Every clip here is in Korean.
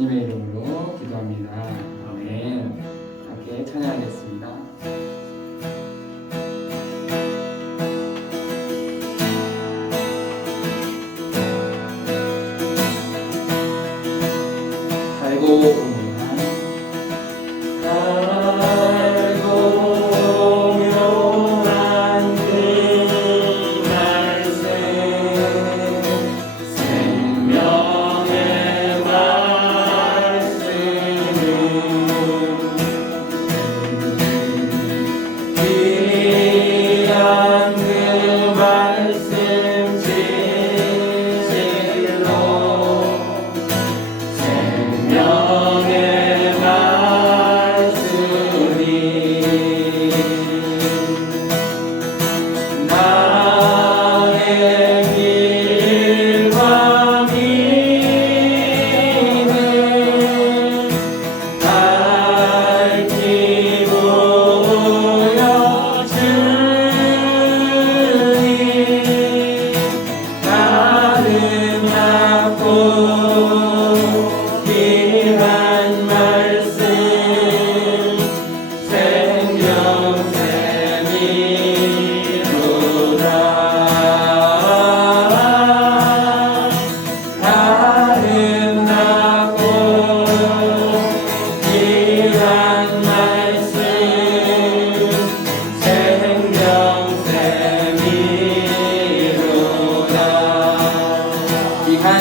주님의 이름으로 기도합니다. 아멘. 함께 찬양하겠습니다. 달고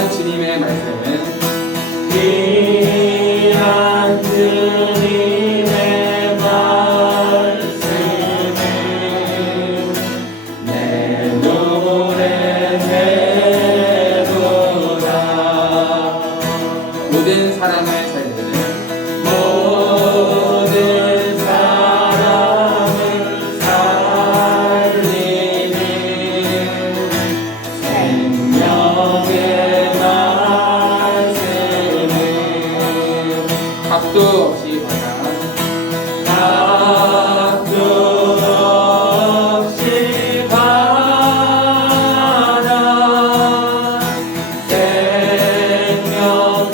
주님의 말씀은 귀한 주님의 말씀은 내 눈에 새로다. 모든 사람을 살리는 답도 없이 바라 생명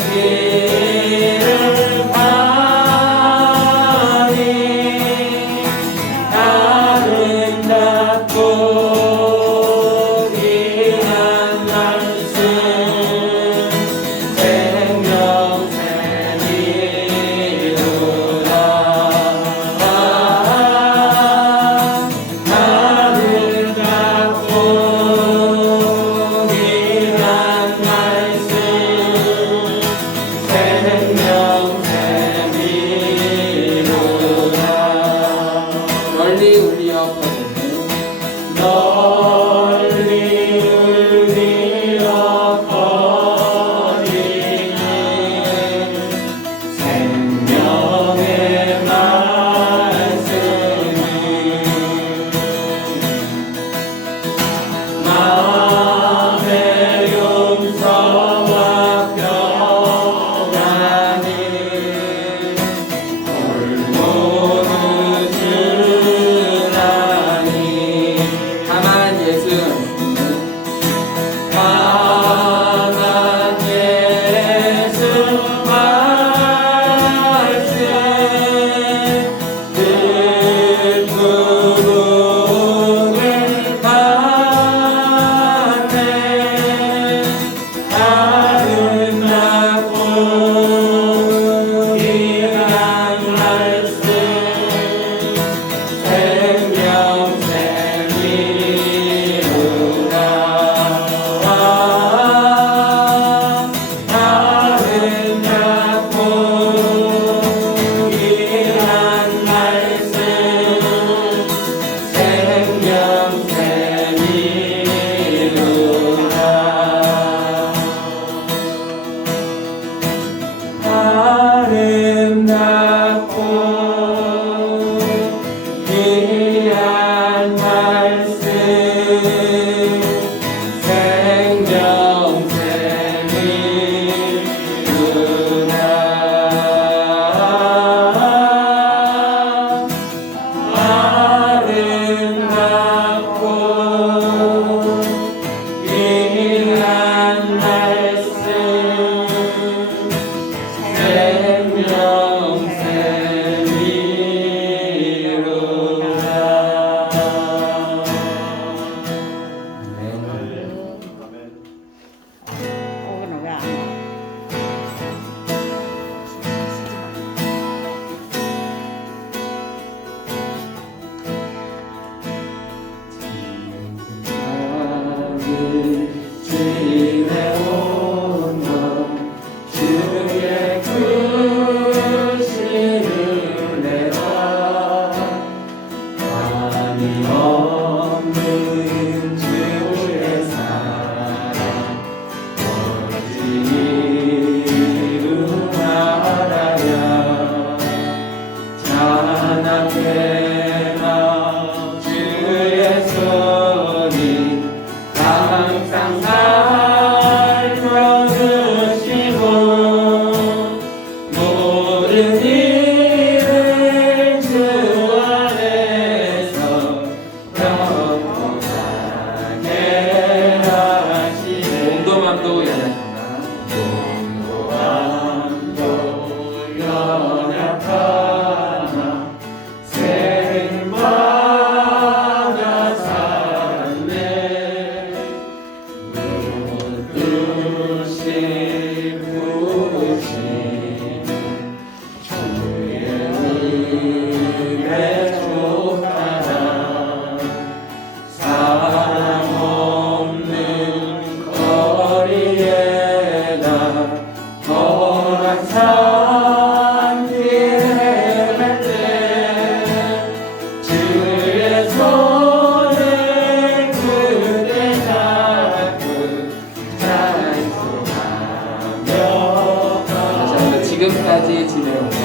지금까지 지내온 것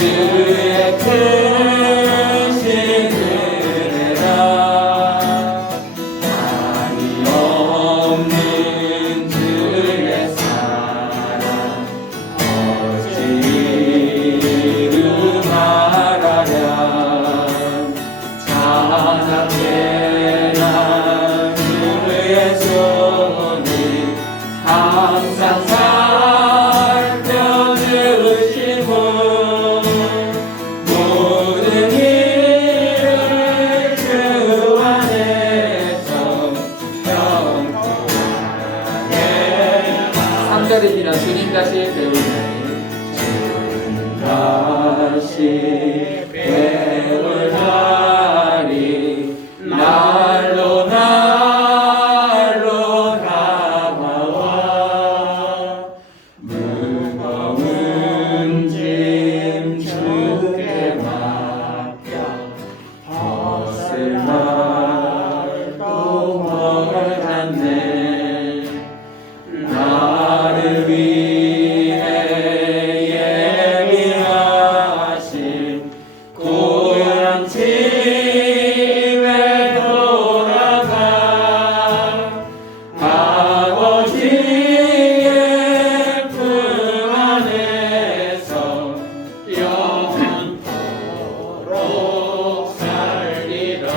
주의 크신 은혜라 한이 없는 주의 사랑 어찌 이루 말하랴 찬양해라 주의 손이 항상 살펴주시고 모든 일을 주 안에서 평안하게 3절의 비난 주님 다시 배우네 주님 다시 배울 날이 날로 날로 다가와 무거운 짐 주께 맡겨 벗을 날도 멀었네 나를 위해 예비하신 고향 집에 돌아가 아버지의 품 안에서 영원토록 살리라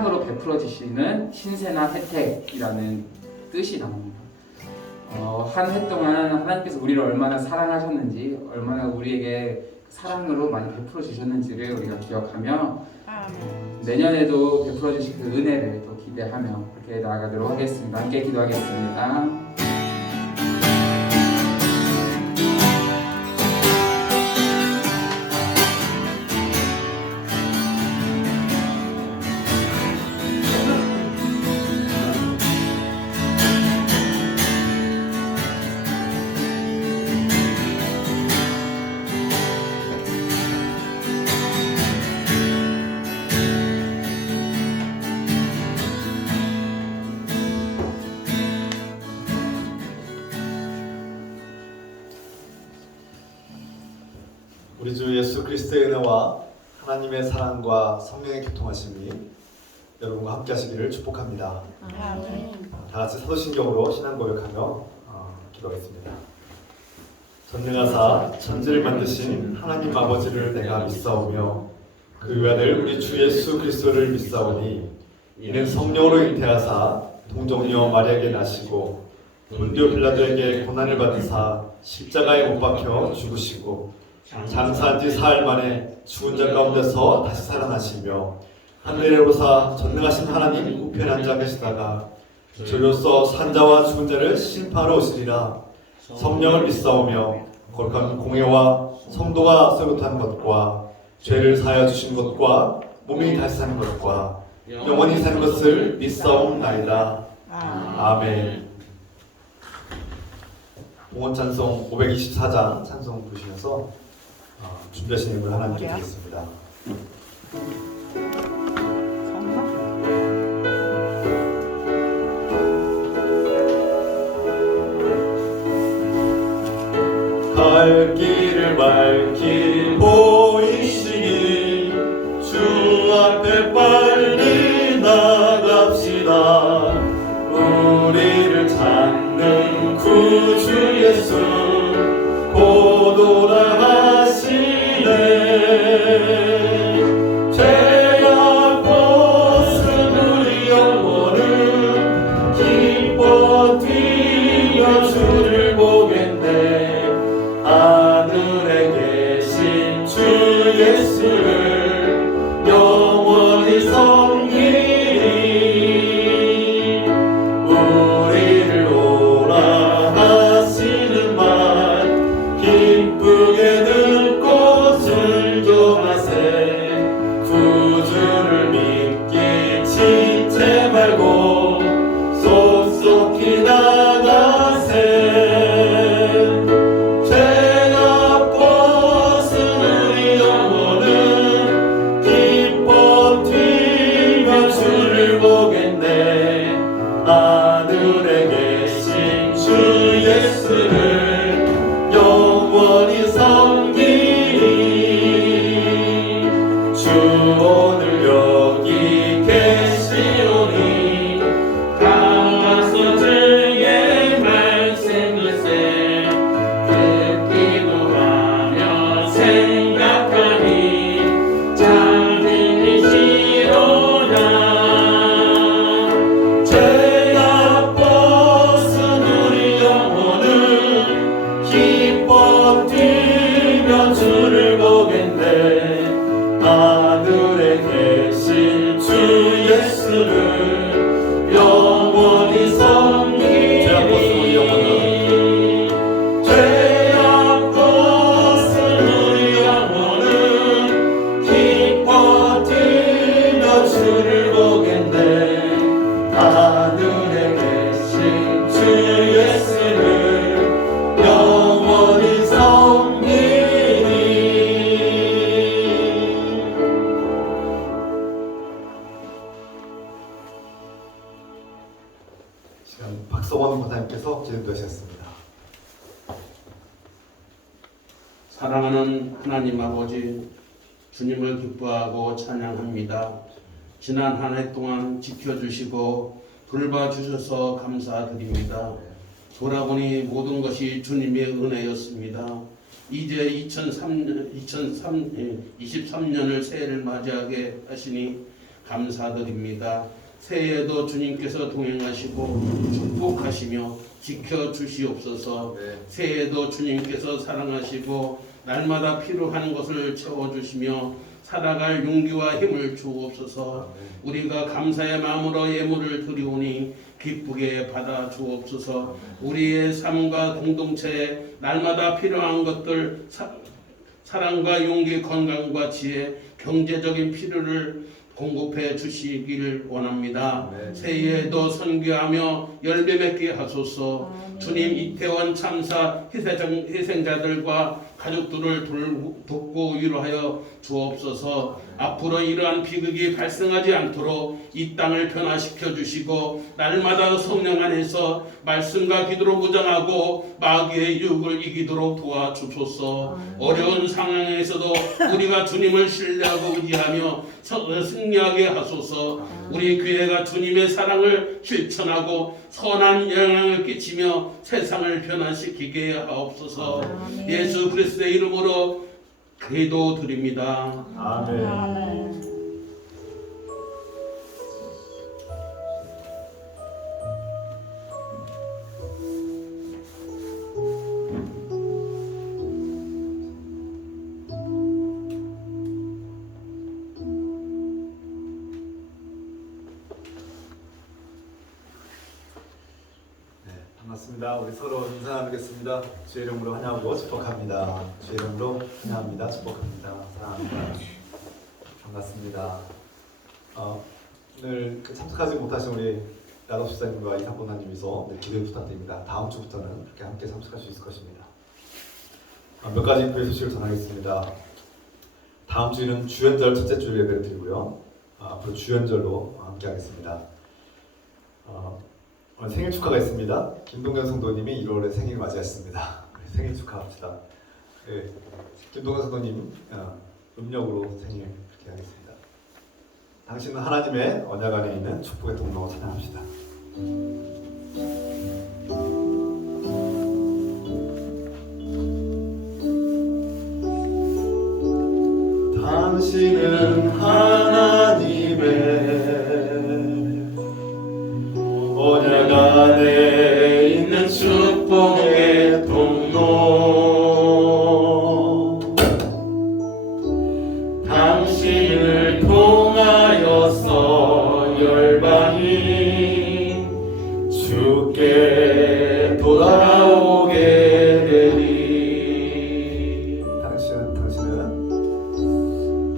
사랑으로 베풀어 주시는 신세나 혜택이라는 뜻이 나옵니다. 한 해 동안 하나님께서 우리를 얼마나 사랑하셨는지, 얼마나 우리에게 사랑으로 많이 베풀어 주셨는지를 우리가 기억하며 내년에도 베풀어 주실 그 은혜를 또 기대하며 그렇게 나아가도록 하겠습니다. 함께 기도하겠습니다. 우리 주 예수 그리스도의 은혜와 하나님의 사랑과 성령의 교통하심이 여러분과 함께 하시기를 축복합니다. 다 같이 사도신경으로 신앙 고백하며 기도하겠습니다. 전능하사 천지를 만드신 하나님 아버지를 내가 믿사오며 그 외아들 우리 주 예수 그리스도를 믿사오니 이는 성령으로 잉태하사 동정녀 마리아에게 나시고 본디오 빌라도에게 고난을 받으사 십자가에 못 박혀 죽으시고 장사한 지 사흘 만에 죽은 자 가운데서 다시 살아나시며 하늘에 오르사 전능하신 하나님 우편에 앉아 계시다가 저로서 산자와 죽은 자를 심판하러 오시리라. 성령을 믿사오며 거룩한 공회와 성도가 세우탄 것과 죄를 사하여 주신 것과 몸이 다시 사는 것과 영원히 사는 것을 믿사옵나이다. 아멘. 봉헌 찬송 524장 찬송 부르시면서 준비하신 인물 하나님께 드리겠습니다. 갈 길을 밝히 보이시니 주 앞에 빨리 나갑시다. 우리를 찾는 구주 예수 곧 오라하시네. 죄악 벗은 우리 영혼은 기뻐 뛰어 주를 보겠네. 하늘에 계신 주 예수를 영원히 섬기리. 우리를 오라 하시는 말 기쁘게 듣고 즐겨하세. 구주를 믿기 지체 말고 속속히 나가세. 죄악 벗은 우리 영혼은 기뻐 뛰며 주를 보겠네. 하늘에 계신 주 예수를 영원히 섬기리. 주 오늘 여기 계시오니 강가서 주의 말씀일세. 듣기도 하며 생각하니 참 들리시로다. 죄악 벗은 우리 영혼은 기뻐 뛰며 주를 보겠네. 하늘에 계신 주 예수를 영원히 섬기리. 죄악 벗은 우리 영혼은 기뻐 뛰며 주를 보겠네. 하늘에 계신 주 예수를 영원히 섬기리. 시간 박성원 권사님께서 기도하셨습니다. 사랑하는 하나님 아버지, 주님을 기뻐하고 찬양합니다. 지난 한 해 동안 지켜주시고 돌봐주셔서 감사드립니다. 돌아보니 모든 것이 주님의 은혜였습니다. 이제 2023년을 새해를 맞이하게 하시니 감사드립니다. 새해에도 주님께서 동행하시고 축복하시며 지켜주시옵소서. 새해에도 주님께서 사랑하시고 날마다 필요한 것을 채워주시며 살아갈 용기와 힘을 주옵소서. 우리가 감사의 마음으로 예물을 드리오니 기쁘게 받아 주옵소서. 우리의 삶과 공동체에 날마다 필요한 것들, 사랑과 용기, 건강과 지혜, 경제적인 필요를 공급해 주시기를 원합니다. 새해에도 선교하며 열매 맺게 하소서. 주님, 이태원 참사 희생자들과 가족들을 돕고 위로하여 주옵소서. 앞으로 이러한 비극이 발생하지 않도록 이 땅을 변화시켜 주시고 날마다 성령 안에서 말씀과 기도로 무장하고 마귀의 유혹을 이기도록 도와주소서. 어려운 상황에서도 우리가 주님을 신뢰하고 의지하며 승리하게 하소서. 우리 교회가 주님의 사랑을 실천하고 선한 영향을 끼치며 세상을 변화시키게 하옵소서. 예수 그리스도의 이름으로 기도드립니다. 아멘. 반갑습니다. 우리 서로 인사 나누겠습니다. 주의 이름으로 환영하고 축복합니다. 주의 이름으로 환영합니다. 축복합니다. 사랑합니다. 반갑습니다. 오늘 참석하지 못하신 우리 나도 집사님과 이상권사님이서 기도해 부탁드립니다. 다음 주부터는 그렇게 함께 참석할 수 있을 것입니다. 몇 가지 구의 소식을 전하겠습니다. 다음 주에는 주연절 첫째 주 예배를 드리고요. 앞으로 주연절로 함께 하겠습니다. 오늘 생일 축하가 있습니다. 김동현 성도님이 1월에 생일 맞이하셨습니다. 생일 축하합시다. 네, 김동현 성도님 음력으로 생일 이렇게 하겠습니다. 당신은 하나님의 언약 안에 있는 축복의 통로로 찬양합시다. 당신은 하나님의 언약 안에 있는 축복의 통로. 당신을 통하여서 열방이 주께 돌아오게 되리.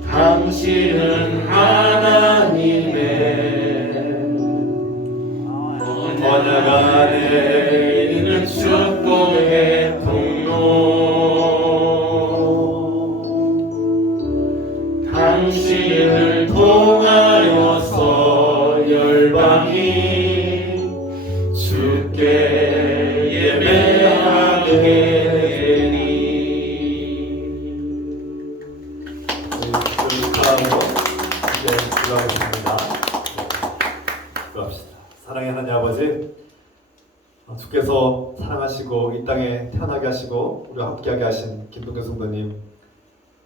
당신은 하나님의 언약 안에 있는 축복의 통로. 당신을 통하여서 열방이 주께 예배하게 되리. 기도하겠습니다. 기도합시다. 사랑의 하나님 아버지, 주께서 사랑하시고 이 땅에 태어나게 하시고 우리와 함께하게 하신 김동현 성도님,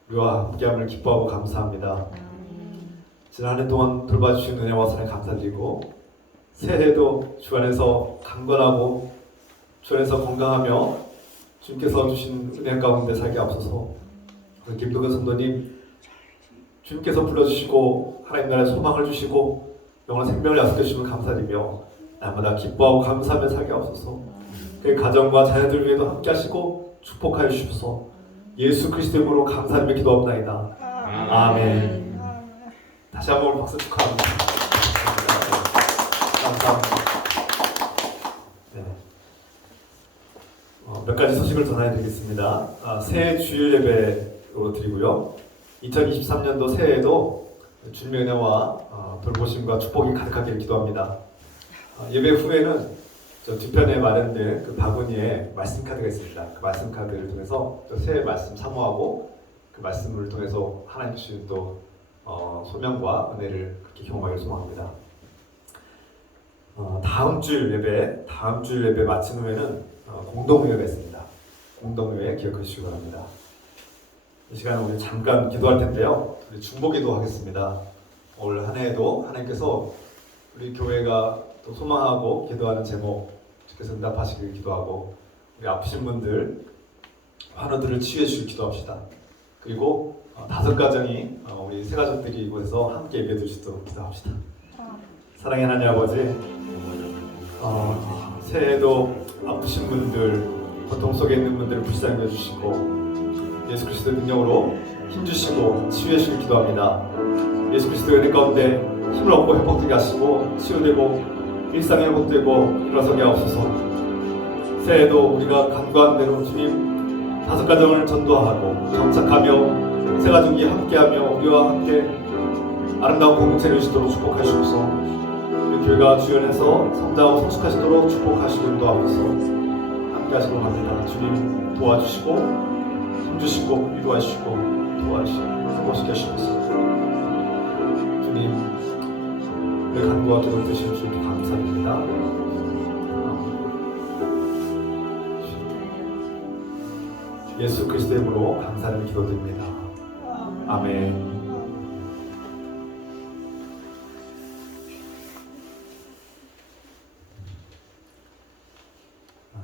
우리와 함께함을 기뻐하고 감사합니다. 지난 한 해 동안 돌봐주신 은혜와 사랑에 감사드리고 새해에도 주 안에서 강건하고 주 안에서 건강하며 주님께서 주신 은혜 가운데 살게 앞서서 우리 김동현 성도님, 주님께서 불러주시고 하나님 나라의 소망을 주시고 영원한 생명을 약속해 주심을 감사드리며 날마다 기뻐하고 감사하며 살게 하옵소서. 그 가정과 자녀들 위에도 함께 하시고 축복하여 주십소서. 예수 그리스도 이름으로 감사드리며 기도합나이다. 아멘. 다시 한번 박수 축하합니다. 감사합니다. 네. 몇 가지 소식을 전해드리겠습니다. 새해 주일 예배로 드리고요. 2023년도 새해에도 주님의 은혜와 돌보심과 축복이 가득하기를 기도합니다. 예배 후에는 저 뒤편에 마련된 그 바구니에 말씀 카드가 있습니다. 그 말씀 카드를 통해서 또 새해 말씀 사모하고 그 말씀을 통해서 하나님 주신 또 소명과 은혜를 그렇게 경험하기를 소망합니다. 다음 주 예배 마친 후에는 공동의회가 있습니다. 공동의회 기억해 주시기 바랍니다. 이 시간에 우리 잠깐 기도할 텐데요. 우리 중보기도 하겠습니다. 올 한 해에도 하나님께서 우리 교회가 또 소망하고 기도하는 제목 주께서 응답하시길 기도하고 우리 아프신 분들 환우들을 치유해 주길 기도합시다. 그리고 5가정이 우리 세 가족들이 이곳에서 함께 예배 드릴 수 있도록 기도합시다. 사랑의 하나님 아버지, 새해에도 아프신 분들, 고통 속에 있는 분들을 불쌍히 여주시고 예수 그리스도의 능력으로 힘주시고 치유해 주길 기도합니다. 예수 그리스도의 은혜 가운데 힘을 얻고 회복되게 하시고 치유되고 일상이 회복되고 일어서게 하옵소서. 새해에도 우리가 간구한 대로 주님 5가정을 전도하고 정착하며 세 가족이 함께하며 우리와 함께 아름다운 공동체를 이루시도록 축복하시옵소서. 우리 교회가 주연해서 성장하고 성숙하시도록 축복하시고 인도하옵소서. 함께하시도록 합니다. 주님 도와주시고 힘주시고 위로하시고 도와주시고 행복시켜 주시옵소서. 주님 내 간구와 기도 드시는 주님께 감사드립니다. 예수 그리스도의 이름으로 감사를 기도드립니다. 아멘.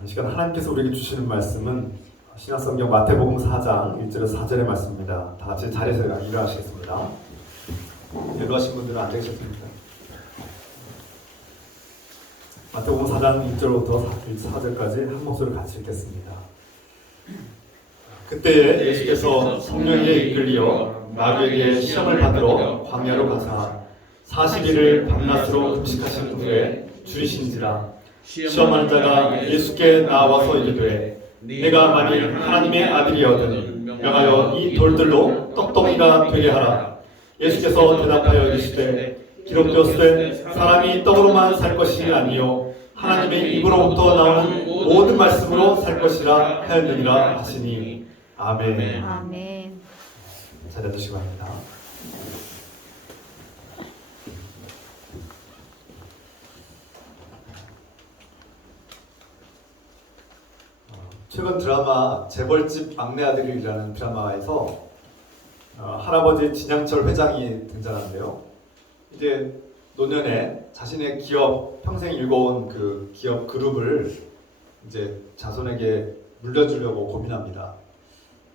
이 시간 하나님께서 우리에게 주시는 말씀은 신약성경 마태복음 4장 1절에서 4절의 말씀입니다. 다 같이 자리에서 일어나시겠습니다. 연로하신 분들은 안 되셨습니다. 마태복음 4장 1절부터 4절까지 한 목소리를 같이 읽겠습니다. 그때 예수께서 성령에 이끌리어 마귀에게 시험을 받으러 광야로 가사 40일을 밤낮으로 금식하신 후에 줄이신지라. 시험하는 자가 예수께 나와서 이르되 내가 만일 하나님의 아들이거든 명하여 이 돌들로 떡덩이가 되게 하라. 예수께서 대답하여 이르시되 기록되었으되 사람이 떡으로만 살 것이 아니요 하나님의 입으로부터 나오는 모든 말씀으로 살 것이라 하였느니라 하시니. 아멘. 아멘. 자리에 앉으시기 바랍니다. 최근 드라마 재벌집 막내 아들이라는 드라마에서 할아버지 진양철 회장이 등장하는데요. 이제 노년에 자신의 기업 평생 일궈온 그 기업 그룹을 이제 자손에게 물려주려고 고민합니다.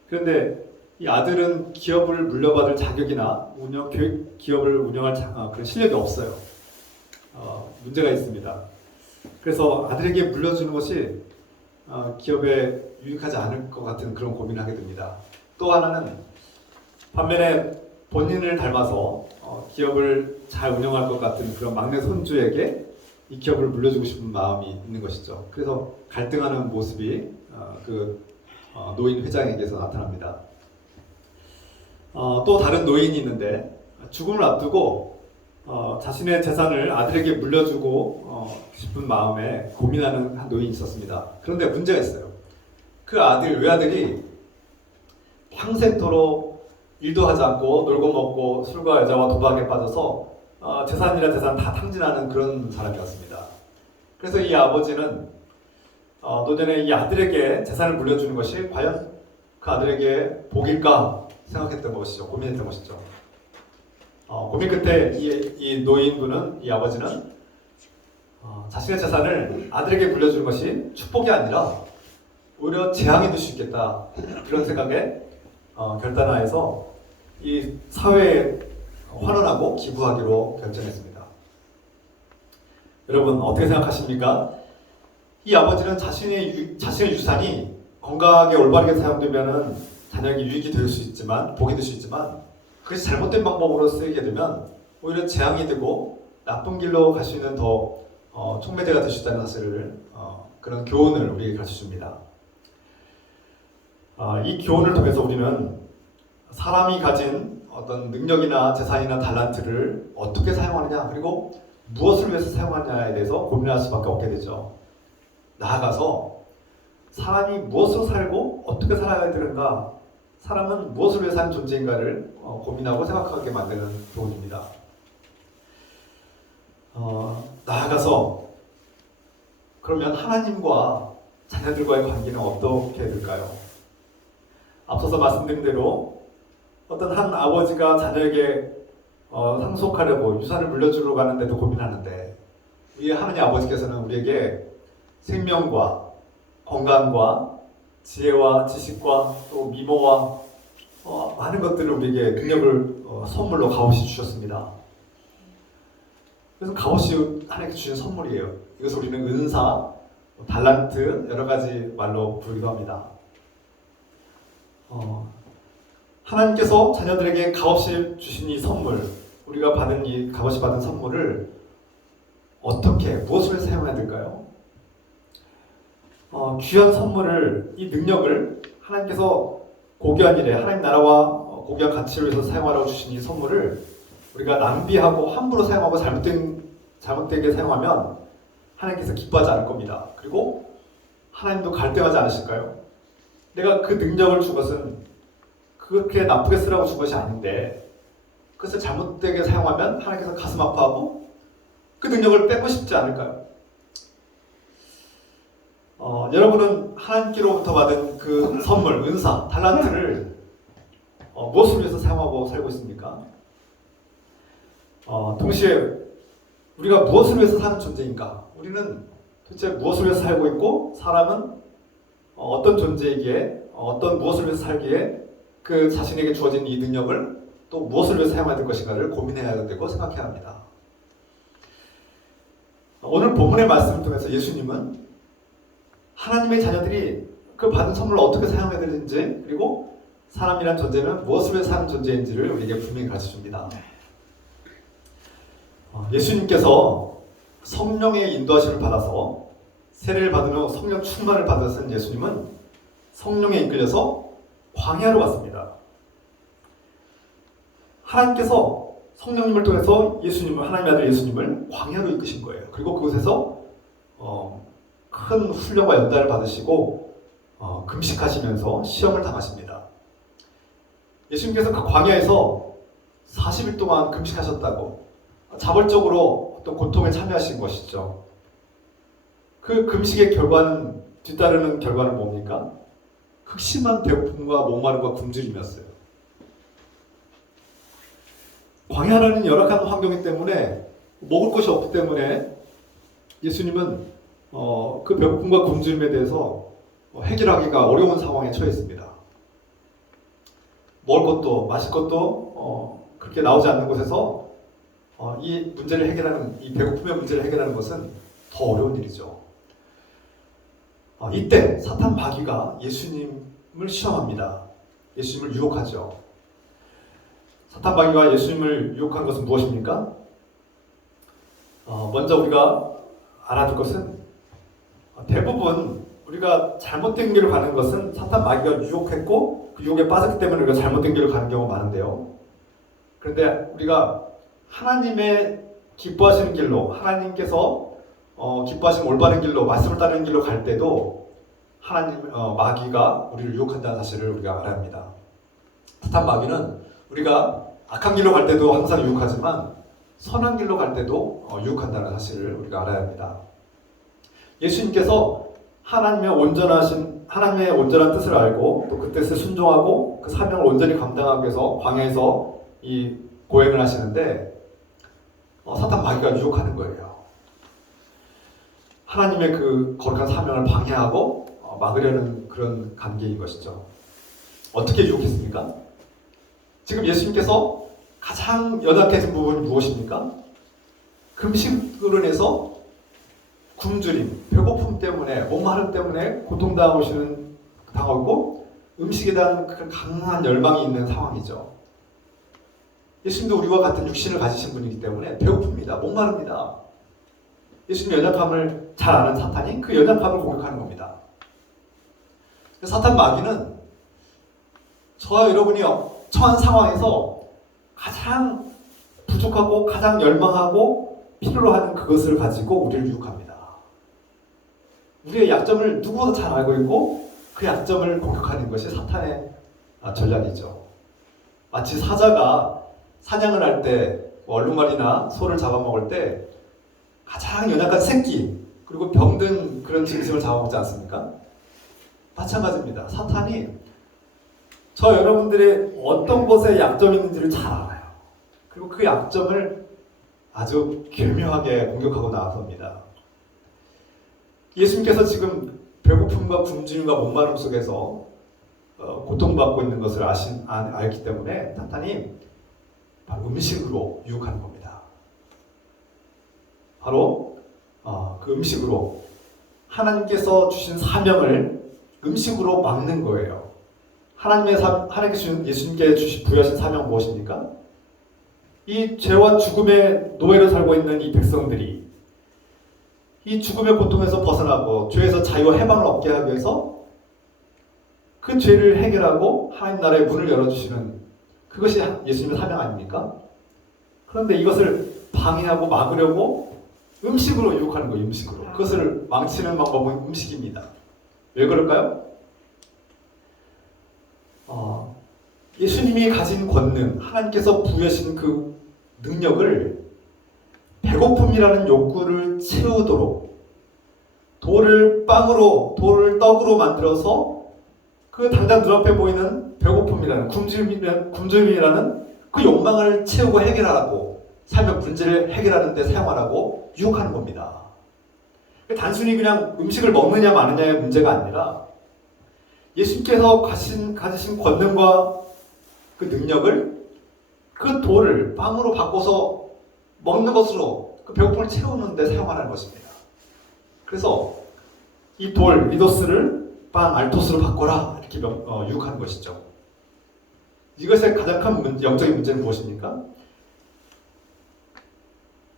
그런데 이 아들은 기업을 물려받을 자격이나 기업을 운영할 그런 실력이 없어요. 문제가 있습니다. 그래서 아들에게 물려주는 것이 기업에 유익하지 않을 것 같은 그런 고민을 하게 됩니다. 또 하나는 반면에 본인을 닮아서 기업을 잘 운영할 것 같은 그런 막내 손주에게 이 기업을 물려주고 싶은 마음이 있는 것이죠. 그래서 갈등하는 모습이 노인 회장에게서 나타납니다. 또 다른 노인이 있는데 죽음을 앞두고 자신의 재산을 아들에게 물려주고 싶은 마음에 고민하는 한 노인이 있었습니다. 그런데 문제가 있어요. 그 외아들이 평생토록 일도 하지 않고 놀고 먹고 술과 여자와 도박에 빠져서 재산이라 재산 다 탕진하는 그런 사람이었습니다. 그래서 이 아버지는 노년에 이 아들에게 재산을 물려주는 것이 과연 그 아들에게 복일까 생각했던 것이죠. 고민했던 것이죠. 고민 끝에 이 노인분은, 이 아버지는 자신의 재산을 아들에게 물려주는 것이 축복이 아니라 오히려 재앙이 될 수 있겠다, 그런 생각에 결단하여서 이 사회에 환원하고 기부하기로 결정했습니다. 여러분 어떻게 생각하십니까? 이 아버지는 자신의 유산이 건강하게 올바르게 사용되면은 자녀에게 유익이 될 수 있지만, 복이 될 수 있지만, 그것이 잘못된 방법으로 쓰이게 되면 오히려 재앙이 되고 나쁜 길로 갈 수 있는 더 촉매제가 될 수 있다는 사실을, 그런 교훈을 우리에게 가르쳐 줍니다. 이 교훈을 통해서 우리는 사람이 가진 어떤 능력이나 재산이나 달란트를 어떻게 사용하느냐, 그리고 무엇을 위해서 사용하느냐에 대해서 고민할 수밖에 없게 되죠. 나아가서 사람이 무엇으로 살고 어떻게 살아야 되는가, 사람은 무엇을 위해 사는 존재인가를 고민하고 생각하게 만드는 교훈입니다. 나아가서 그러면 하나님과 자녀들과의 관계는 어떻게 될까요? 앞서서 말씀드린 대로 어떤 한 아버지가 자녀에게 상속하려고 유산을 물려주러 가는데도 고민하는데 우리 하나님 아버지께서는 우리에게 생명과 건강과 지혜와 지식과 또 미모와 많은 것들을 우리에게 능력을 선물로 값없이 주셨습니다. 그래서 값없이 하나님께 주신 선물이에요. 이것을 우리는 은사, 달란트 여러 가지 말로 부르기도 합니다. 하나님께서 자녀들에게 값없이 주신 이 선물, 우리가 받은 이 값없이 받은 선물을 어떻게 무엇을 사용해야 될까요? 귀한 선물을 이 능력을 하나님께서 고귀한 일에 하나님 나라와 고귀한 가치를 위해서 사용하라고 주신 이 선물을 우리가 낭비하고 함부로 사용하고 잘못되게 사용하면 하나님께서 기뻐하지 않을 겁니다. 그리고 하나님도 갈등하지 않으실까요? 내가 그 능력을 준 것은 그렇게 나쁘게 쓰라고 준 것이 아닌데 그것을 잘못되게 사용하면 하나님께서 가슴 아파하고 그 능력을 뺏고 싶지 않을까요? 여러분은 하나님께로부터 받은 그 선물, 은사, 달란트를 무엇을 위해서 사용하고 살고 있습니까? 동시에 우리가 무엇을 위해서 사는 존재인가? 우리는 도대체 무엇을 위해서 살고 있고 사람은 어떤 존재이기에 무엇을 위해서 살기에 그 자신에게 주어진 이 능력을 또 무엇을 위해서 사용해야 될 것인가를 고민해야 되고 생각해야 합니다. 오늘 본문의 말씀을 통해서 예수님은 하나님의 자녀들이 그 받은 선물을 어떻게 사용해야 되는지 그리고 사람이란 존재는 무엇을 위해서 사는 존재인지를 우리에게 분명히 가르쳐줍니다. 예수님께서 성령의 인도하심을 받아서 세례를 받은 후 성령 충만을 받으신 예수님은 성령에 이끌려서 광야로 갔습니다. 하나님께서 성령님을 통해서 하나님의 아들 예수님을 광야로 이끄신 거예요. 그리고 그곳에서 큰 훈련과 연단을 받으시고 금식하시면서 시험을 당하십니다. 예수님께서 그 광야에서 40일 동안 금식하셨다고 자발적으로 어떤 고통에 참여하신 것이죠. 그 금식의 결과는 뒤따르는 결과는 뭡니까? 극심한 배고픔과 목마름과 굶주림이었어요. 광야라는 열악한 환경이기 때문에 먹을 것이 없기 때문에 예수님은 그 배고픔과 굶주림에 대해서 해결하기가 어려운 상황에 처해 있습니다. 먹을 것도 마실 것도 그렇게 나오지 않는 곳에서 이 문제를 해결하는 이 배고픔의 문제를 해결하는 것은 더 어려운 일이죠. 이때 사탄 마귀가 예수님을 시험합니다. 예수님을 유혹하죠. 사탄 마귀가 예수님을 유혹한 것은 무엇입니까? 먼저 우리가 알아둘 것은 대부분 우리가 잘못된 길을 가는 것은 사탄 마귀가 유혹했고 그 유혹에 빠졌기 때문에 우리가 잘못된 길을 가는 경우가 많은데요. 그런데 우리가 하나님의 기뻐하시는 길로 하나님께서 기뻐하시는 올바른 길로 말씀을 따르는 길로 갈 때도 마귀가 우리를 유혹한다는 사실을 우리가 알아야 합니다. 사탄 마귀는 우리가 악한 길로 갈 때도 항상 유혹하지만 선한 길로 갈 때도 유혹한다는 사실을 우리가 알아야 합니다. 예수님께서 하나님의 온전한 뜻을 알고 또 그 뜻을 순종하고 그 사명을 온전히 감당하기 위해서 광야에서 이 고행을 하시는데 사탄 마귀가 유혹하는 거예요. 하나님의 그 거룩한 사명을 방해하고 막으려는 그런 관계인 것이죠. 어떻게 유혹했습니까? 지금 예수님께서 가장 연약해진 부분이 무엇입니까? 금식으로 인해서 굶주림, 배고픔 때문에, 목마름 때문에 고통당하고 음식에 대한 그 강한 열망이 있는 상황이죠. 예수님도 우리와 같은 육신을 가지신 분이기 때문에 배고픕니다. 목마릅니다. 예수님의 연약함을 잘 아는 사탄이 그 연약함을 공격하는 겁니다. 사탄 마귀는 저와 여러분이 처한 상황에서 가장 부족하고 가장 열망하고 필요로 하는 그것을 가지고 우리를 유혹합니다. 우리의 약점을 누구보다 잘 알고 있고 그 약점을 공격하는 것이 사탄의 전략이죠. 마치 사자가 사냥을 할 때 얼룩말이나 소를 잡아먹을 때 가장 연약한 새끼 그리고 병든 그런 짐승을 잡아먹지 않습니까? 마찬가지입니다. 사탄이 저 여러분들의 어떤 것에 약점이 있는지를 잘 알아요. 그리고 그 약점을 아주 교묘하게 공격하고 나섭니다. 예수님께서 지금 배고픔과 굶주림과 목마름 속에서 고통받고 있는 것을 알기 때문에 사탄이 바로 음식으로 유혹하는 겁니다. 바로 그 음식으로 하나님께서 주신 사명을 음식으로 막는 거예요. 하나님께서 예수님께 부여하신 사명은 무엇입니까? 이 죄와 죽음의 노예로 살고 있는 이 백성들이 이 죽음의 고통에서 벗어나고 죄에서 자유와 해방을 얻게 하기 위해서 그 죄를 해결하고 하나님 나라의 문을 열어주시는 그것이 예수님의 사명 아닙니까? 그런데 이것을 방해하고 막으려고 음식으로 유혹하는 거예요. 음식으로. 그것을 망치는 방법은 음식입니다. 왜 그럴까요? 예수님이 가진 권능, 하나님께서 부여하신 그 능력을 배고픔이라는 욕구를 채우도록 돌을 떡으로 만들어서 그 당장 눈앞에 보이는 배고픔이라는 굶주림이라는 그 욕망을 채우고 해결하라고 삶의 문제를 해결하는 데 사용하라고 유혹하는 겁니다. 단순히 그냥 음식을 먹느냐 마느냐의 문제가 아니라 예수님께서 가지신 권능과 그 능력을 그 돌을 빵으로 바꿔서 먹는 것으로 그 배고픔을 채우는 데 사용하라는 것입니다. 그래서 이 돌, 리도스를 빵, 알토스로 바꿔라 이렇게 유혹하는 것이죠. 이것의 가장 큰 영적인 문제는 무엇입니까?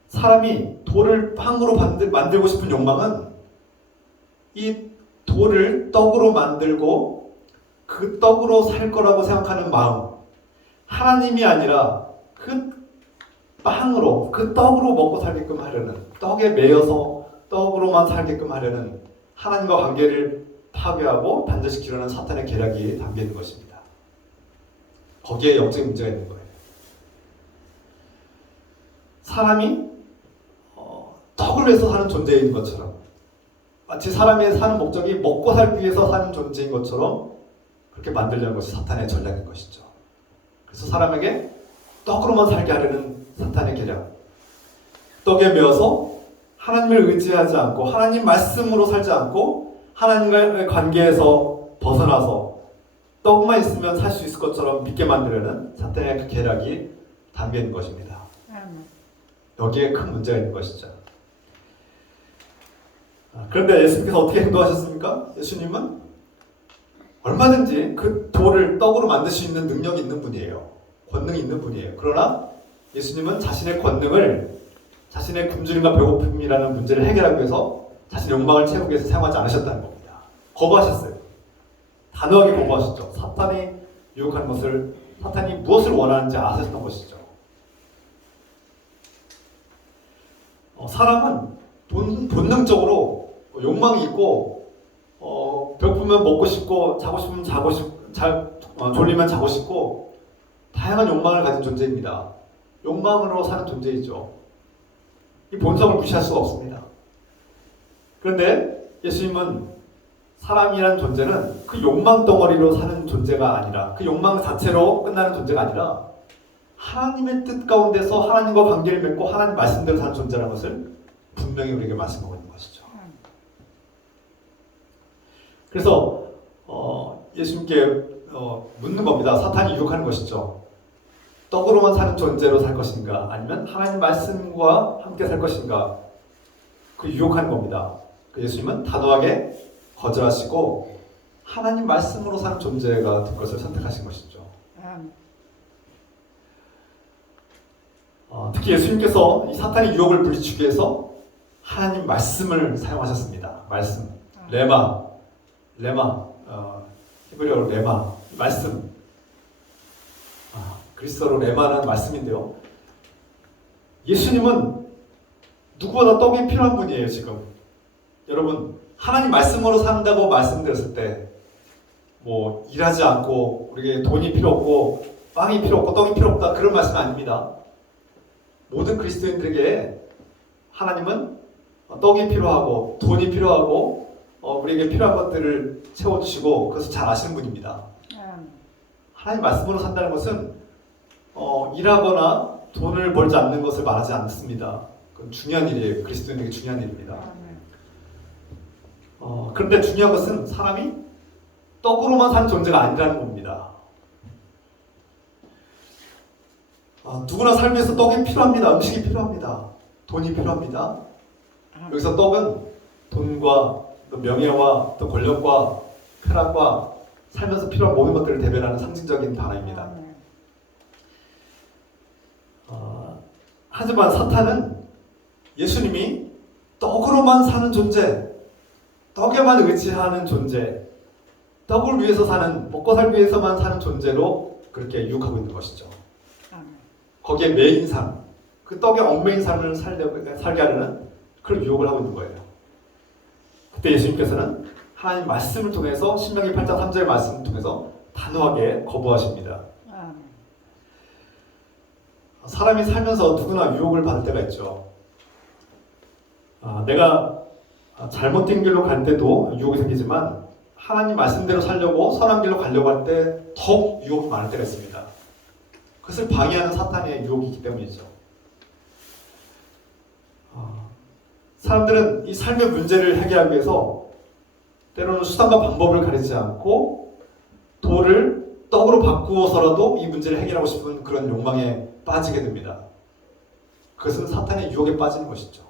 사람이 돌을 빵으로 만들고 싶은 욕망은 이 돌을 떡으로 만들고 그 떡으로 살 거라고 생각하는 마음, 하나님이 아니라 그 빵으로, 그 떡으로 먹고 살게끔 하려는, 떡에 매여서 떡으로만 살게끔 하려는 하나님과 관계를 파괴하고 단절시키려는 사탄의 계략이 담겨 있는 것입니다. 거기에 영적인 문제가 있는 거예요. 사람이 떡을 위해서 사는 존재인 것처럼, 마치 사람이 사는 목적이 먹고 살기 위해서 사는 존재인 것처럼 그렇게 만들려는 것이 사탄의 전략인 것이죠. 그래서 사람에게 떡으로만 살게 하려는 사탄의 계략, 떡에 매어서 하나님을 의지하지 않고 하나님 말씀으로 살지 않고 하나님과의 관계에서 벗어나서 떡만 있으면 살 수 있을 것처럼 믿게 만들려는 사탄의 그 계략이 담겨 있는 것입니다. 여기에 큰 문제가 있는 것이죠. 그런데 예수님께서 어떻게 행동하셨습니까? 예수님은 얼마든지 그 돌을 떡으로 만들 수 있는 능력이 있는 분이에요. 권능이 있는 분이에요. 그러나 예수님은 자신의 권능을 자신의 굶주림과 배고픔이라는 문제를 해결하기 위해서 자신의 욕망을 채우기 위해서 사용하지 않으셨다는 겁니다. 거부하셨어요. 단호하게 거부하셨죠. 사탄이 유혹하는 것을, 사탄이 무엇을 원하는지 아셨던 것이죠. 사람은 본능적으로 욕망이 있고 배고프면 먹고 싶고 자고 싶으면 졸리면 자고 싶고 다양한 욕망을 가진 존재입니다. 욕망으로 사는 존재이죠. 이 본성을 무시할 수가 없습니다. 그런데 예수님은 사람이라는 존재는 그 욕망 덩어리로 사는 존재가 아니라, 그 욕망 자체로 끝나는 존재가 아니라 하나님의 뜻 가운데서 하나님과 관계를 맺고 하나님 말씀대로 사는 존재라는 것을 분명히 우리에게 말씀하고 있는 것이죠. 그래서 예수님께 묻는 겁니다. 사탄이 유혹하는 것이죠. 떡으로만 사는 존재로 살 것인가, 아니면 하나님 말씀과 함께 살 것인가, 그 유혹하는 겁니다. 예수님은 단호하게 거절하시고 하나님 말씀으로 사는 존재가 될 것을 선택하신 것이죠. 특히 예수님께서 이 사탄의 유혹을 물리치기 위해서 하나님 말씀을 사용하셨습니다. 말씀, 레마, 히브리어로 레마, 말씀. 그리스어로 레마라는 말씀인데요. 예수님은 누구보다 떡이 필요한 분이에요. 지금 여러분, 하나님 말씀으로 산다고 말씀드렸을 때 뭐 일하지 않고 우리에게 돈이 필요 없고 빵이 필요 없고 떡이 필요 없다, 그런 말씀 아닙니다. 모든 그리스도인들에게 하나님은 떡이 필요하고 돈이 필요하고 우리에게 필요한 것들을 채워주시고 그것을 잘 아시는 분입니다. 하나님 말씀으로 산다는 것은 일하거나 돈을 벌지 않는 것을 말하지 않습니다. 그건 중요한 일이에요. 그리스도인에게 중요한 일입니다. 그런데 중요한 것은 사람이 떡으로만 사는 존재가 아니라는 겁니다. 누구나 삶에서 떡이 필요합니다. 음식이 필요합니다. 돈이 필요합니다. 여기서 떡은 돈과 또 명예와 또 권력과 쾌락과 살면서 필요한 모든 것들을 대변하는 상징적인 단어입니다. 하지만 사탄은 예수님이 떡으로만 사는 존재, 떡에만 의지하는 존재, 떡을 위해서 사는, 먹고 살기 위해서만 사는 존재로 그렇게 유혹하고 있는 것이죠. 거기에 매인 삶, 그 떡에 얽매인 삶을 살게 하려는 그런 유혹을 하고 있는 거예요. 그때 예수님께서는 하나님 말씀을 통해서 신명기 8장 3절 말씀을 통해서 단호하게 거부하십니다. 사람이 살면서 누구나 유혹을 받을 때가 있죠. 내가 잘못된 길로 갈 때도 유혹이 생기지만 하나님 말씀대로 살려고 선한 길로 가려고 할 때 더욱 유혹이 많을 때가 있습니다. 그것을 방해하는 사탄의 유혹이기 때문이죠. 사람들은 이 삶의 문제를 해결하기 위해서 때로는 수단과 방법을 가리지 않고 돌을 떡으로 바꾸어서라도 이 문제를 해결하고 싶은 그런 욕망에 빠지게 됩니다. 그것은 사탄의 유혹에 빠지는 것이죠.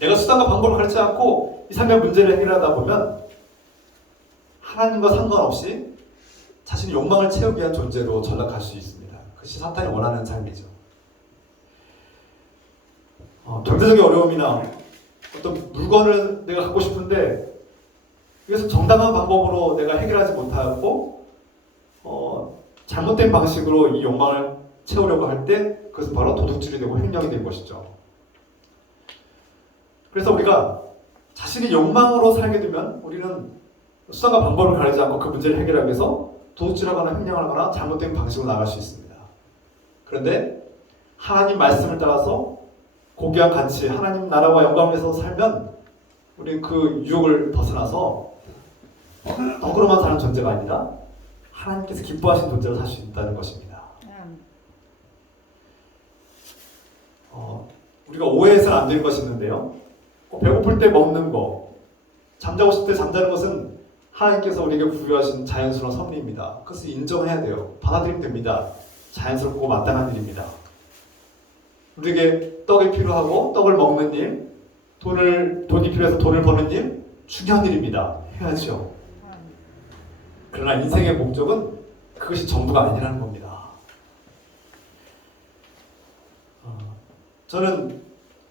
내가 수단과 방법을 가리지 않고 이 삶의 문제를 해결하다 보면 하나님과 상관없이 자신의 욕망을 채우기 위한 존재로 전락할 수 있습니다. 그것이 사탄이 원하는 삶이죠. 경제적인 어려움이나 어떤 물건을 내가 갖고 싶은데 그래서 정당한 방법으로 내가 해결하지 못하고 잘못된 방식으로 이 욕망을 채우려고 할 때 그것은 바로 도둑질이 되고 횡령이 된 것이죠. 그래서 우리가 자신의 욕망으로 살게 되면 우리는 수단과 방법을 가리지 않고 그 문제를 해결하기 위해서 도둑질하거나 횡령하거나 잘못된 방식으로 나갈 수 있습니다. 그런데 하나님 말씀을 따라서 고귀한 가치, 하나님 나라와 영광을 위해서 살면 우리 그 유혹을 벗어나서 떡으로만 사는 존재가 아니라 하나님께서 기뻐하신 존재로 살 수 있다는 것입니다. 우리가 오해해서는 안 되는 것이 있는데요. 배고플 때 먹는 거, 잠자고 싶을 때 잠자는 것은 하나님께서 우리에게 부여하신 자연스러운 섭리입니다. 그것을 인정해야 돼요. 받아들이면 됩니다. 자연스럽고 마땅한 일입니다. 우리에게 떡이 필요하고 떡을 먹는 일, 돈이 필요해서 돈을 버는 일, 중요한 일입니다. 해야죠. 그러나 인생의 목적은 그것이 전부가 아니라는 겁니다. 저는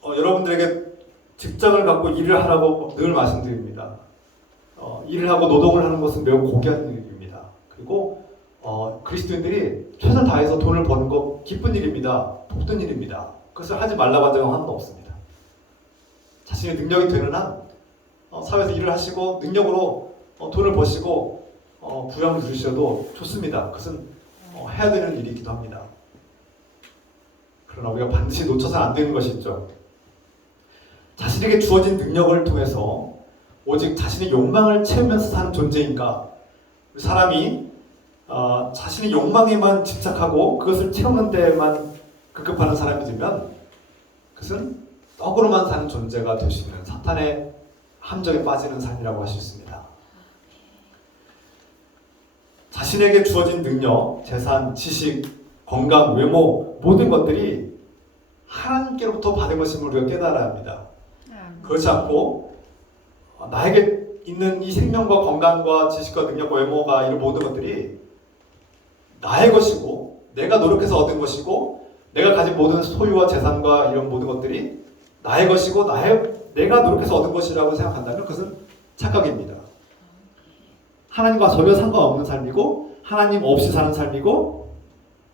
여러분들에게 직장을 갖고 일을 하라고 늘 말씀드립니다. 일을 하고 노동을 하는 것은 매우 고귀한 일입니다. 그리고 그리스도인들이 최선을 다해서 돈을 버는 것 기쁜 일입니다. 복된 일입니다. 그것을 하지 말라고 한 적은 하나도 없습니다. 자신의 능력이 되는 한 사회에서 일을 하시고 능력으로 돈을 버시고 부양을 누리셔도 좋습니다. 그것은 해야 되는 일이기도 합니다. 그러나 우리가 반드시 놓쳐서는 안 되는 것이 있죠. 자신에게 주어진 능력을 통해서 오직 자신의 욕망을 채우면서 사는 존재인가? 사람이 자신의 욕망에만 집착하고 그것을 채우는 데만 급급하는 사람이 되면 그것은 떡으로만 사는 존재가 될 수 있는 사탄의 함정에 빠지는 삶이라고 할 수 있습니다. 자신에게 주어진 능력, 재산, 지식, 건강, 외모 모든 것들이 하나님께로부터 받은 것임을 우리가 깨달아야 합니다. 그렇지 않고 나에게 있는 이 생명과 건강과 지식과 능력과 외모가 이런 모든 것들이 나의 것이고 내가 노력해서 얻은 것이고 내가 가진 모든 소유와 재산과 이런 모든 것들이 나의 것이고 내가 노력해서 얻은 것이라고 생각한다면 그것은 착각입니다. 하나님과 전혀 상관없는 삶이고 하나님 없이 사는 삶이고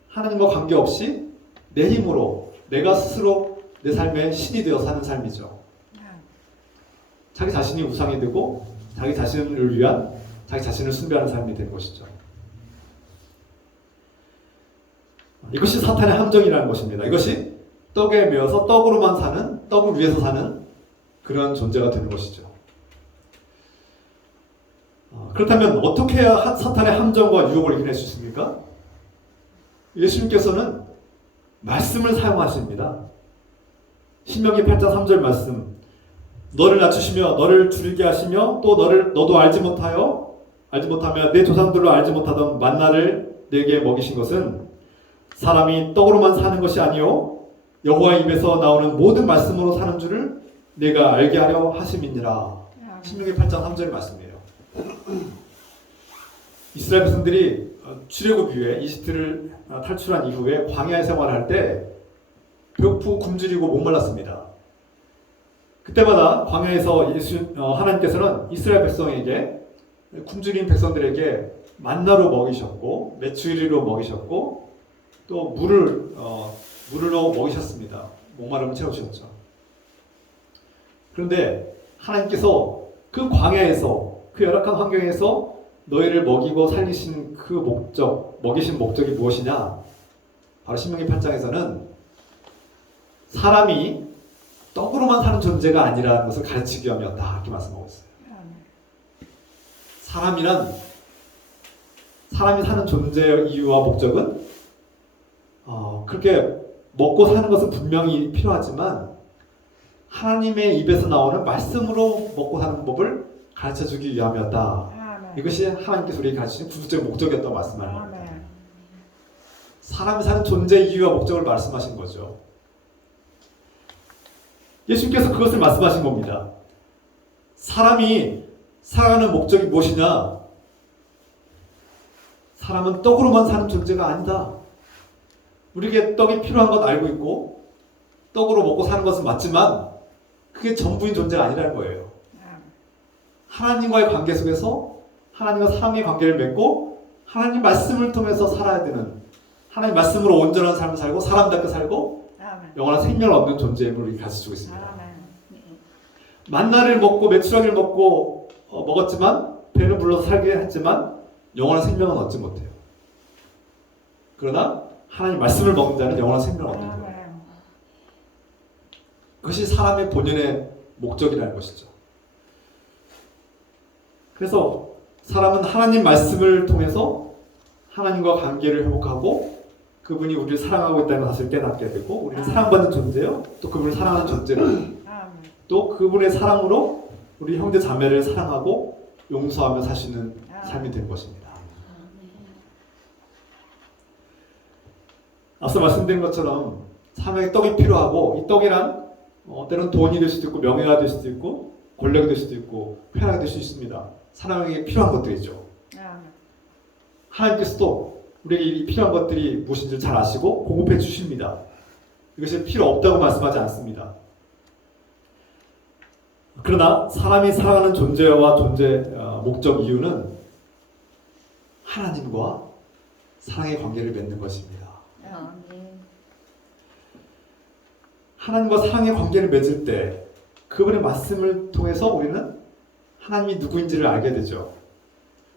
하나님과 관계없이 내 힘으로 내가 스스로 내 삶의 신이 되어 사는 삶이죠. 자기 자신이 우상이 되고 자기 자신을 위한 자기 자신을 숭배하는 삶이 되는 것이죠. 이것이 사탄의 함정이라는 것입니다. 이것이 떡에 매여서 떡으로만 사는, 떡을 위해서 사는 그런 존재가 되는 것이죠. 그렇다면 어떻게 해야 사탄의 함정과 유혹을 이겨낼 수 있습니까? 예수님께서는 말씀을 사용하십니다. 신명기 8장 3절 말씀. 너를 낮추시며 너를 줄이게 하시며 또 너도 알지 못하며 내 조상들로 알지 못하던 만나를 내게 먹이신 것은 사람이 떡으로만 사는 것이 아니요 여호와의 입에서 나오는 모든 말씀으로 사는 줄을 내가 알게 하려 하심이니라. 신명기 8장 3절 말씀이에요. 이스라엘 백성들이 출애굽 이후에 이집트를 탈출한 이후에 광야 생활할 때 배고프고 굶주리고 목말랐습니다. 그때마다 광야에서 하나님께서는 이스라엘 백성에게 굶주린 백성들에게 만나로 먹이셨고 메추리로 먹이셨고 또 물로 먹이셨습니다. 목마름을 채우셨죠. 그런데 하나님께서 그 광야에서 그 열악한 환경에서 너희를 먹이고 살리신 그 먹이신 목적이 무엇이냐? 바로 신명기 8장에서는 사람이 떡으로만 사는 존재가 아니라는 것을 가르치기 위함이었다. 이렇게 말씀하고 있어요. 사람이 사는 존재의 이유와 목적은 그렇게 먹고 사는 것은 분명히 필요하지만 하나님의 입에서 나오는 말씀으로 먹고 사는 법을 가르쳐주기 위함이었다. 이것이 하나님께서 우리에게 가르치신 구속적인 목적이었다고 말씀하는 겁니다. 사람이 사는 존재의 이유와 목적을 말씀하신 거죠. 예수님께서 그것을 말씀하신 겁니다. 사람이 살아가는 목적이 무엇이냐? 사람은 떡으로만 사는 존재가 아니다. 우리에게 떡이 필요한 것 알고 있고 떡으로 먹고 사는 것은 맞지만 그게 전부인 존재가 아니라는 거예요. 하나님과의 관계 속에서 하나님과 사람의 관계를 맺고 하나님 말씀을 통해서 살아야 되는, 하나님 말씀으로 온전한 삶을 살고 사람답게 살고 영원한 생명을 얻는 존재임을 우리에게 가르쳐주고 있습니다. 만나를 먹고 메추라기를 먹고 먹었지만 배는 불러서 살게 했지만 영원한 생명은 얻지 못해요. 그러나 하나님 말씀을 먹는 자는 영원한 생명을 얻는 거예요. 그것이 사람의 본연의 목적이라는 것이죠. 그래서 사람은 하나님 말씀을 통해서 하나님과 관계를 회복하고 그분이 우리를 사랑하고 있다는 사실을 깨닫게 되고 우리는 사랑받는 존재요. 또 그분을 사랑하는 존재로 또 그분의 사랑으로 우리 형제 자매를 사랑하고 용서하며 사시는 삶이 될 것입니다. 앞서 말씀드린 것처럼 사명의 떡이 필요하고 이 떡이란 때로는 돈이 될 수도 있고 명예가 될 수도 있고 권력이 될 수도 있고 편하게 될 수 있습니다. 사람에게 필요한 것들이죠. 하나님께서도 우리에게 이 필요한 것들이 무엇인지 잘 아시고 공급해 주십니다. 이것이 필요 없다고 말씀하지 않습니다. 그러나 사람이 살아가는 존재와 목적 이유는 하나님과 사랑의 관계를 맺는 것입니다. 하나님과 사랑의 관계를 맺을 때 그분의 말씀을 통해서 우리는 하나님이 누구인지를 알게 되죠.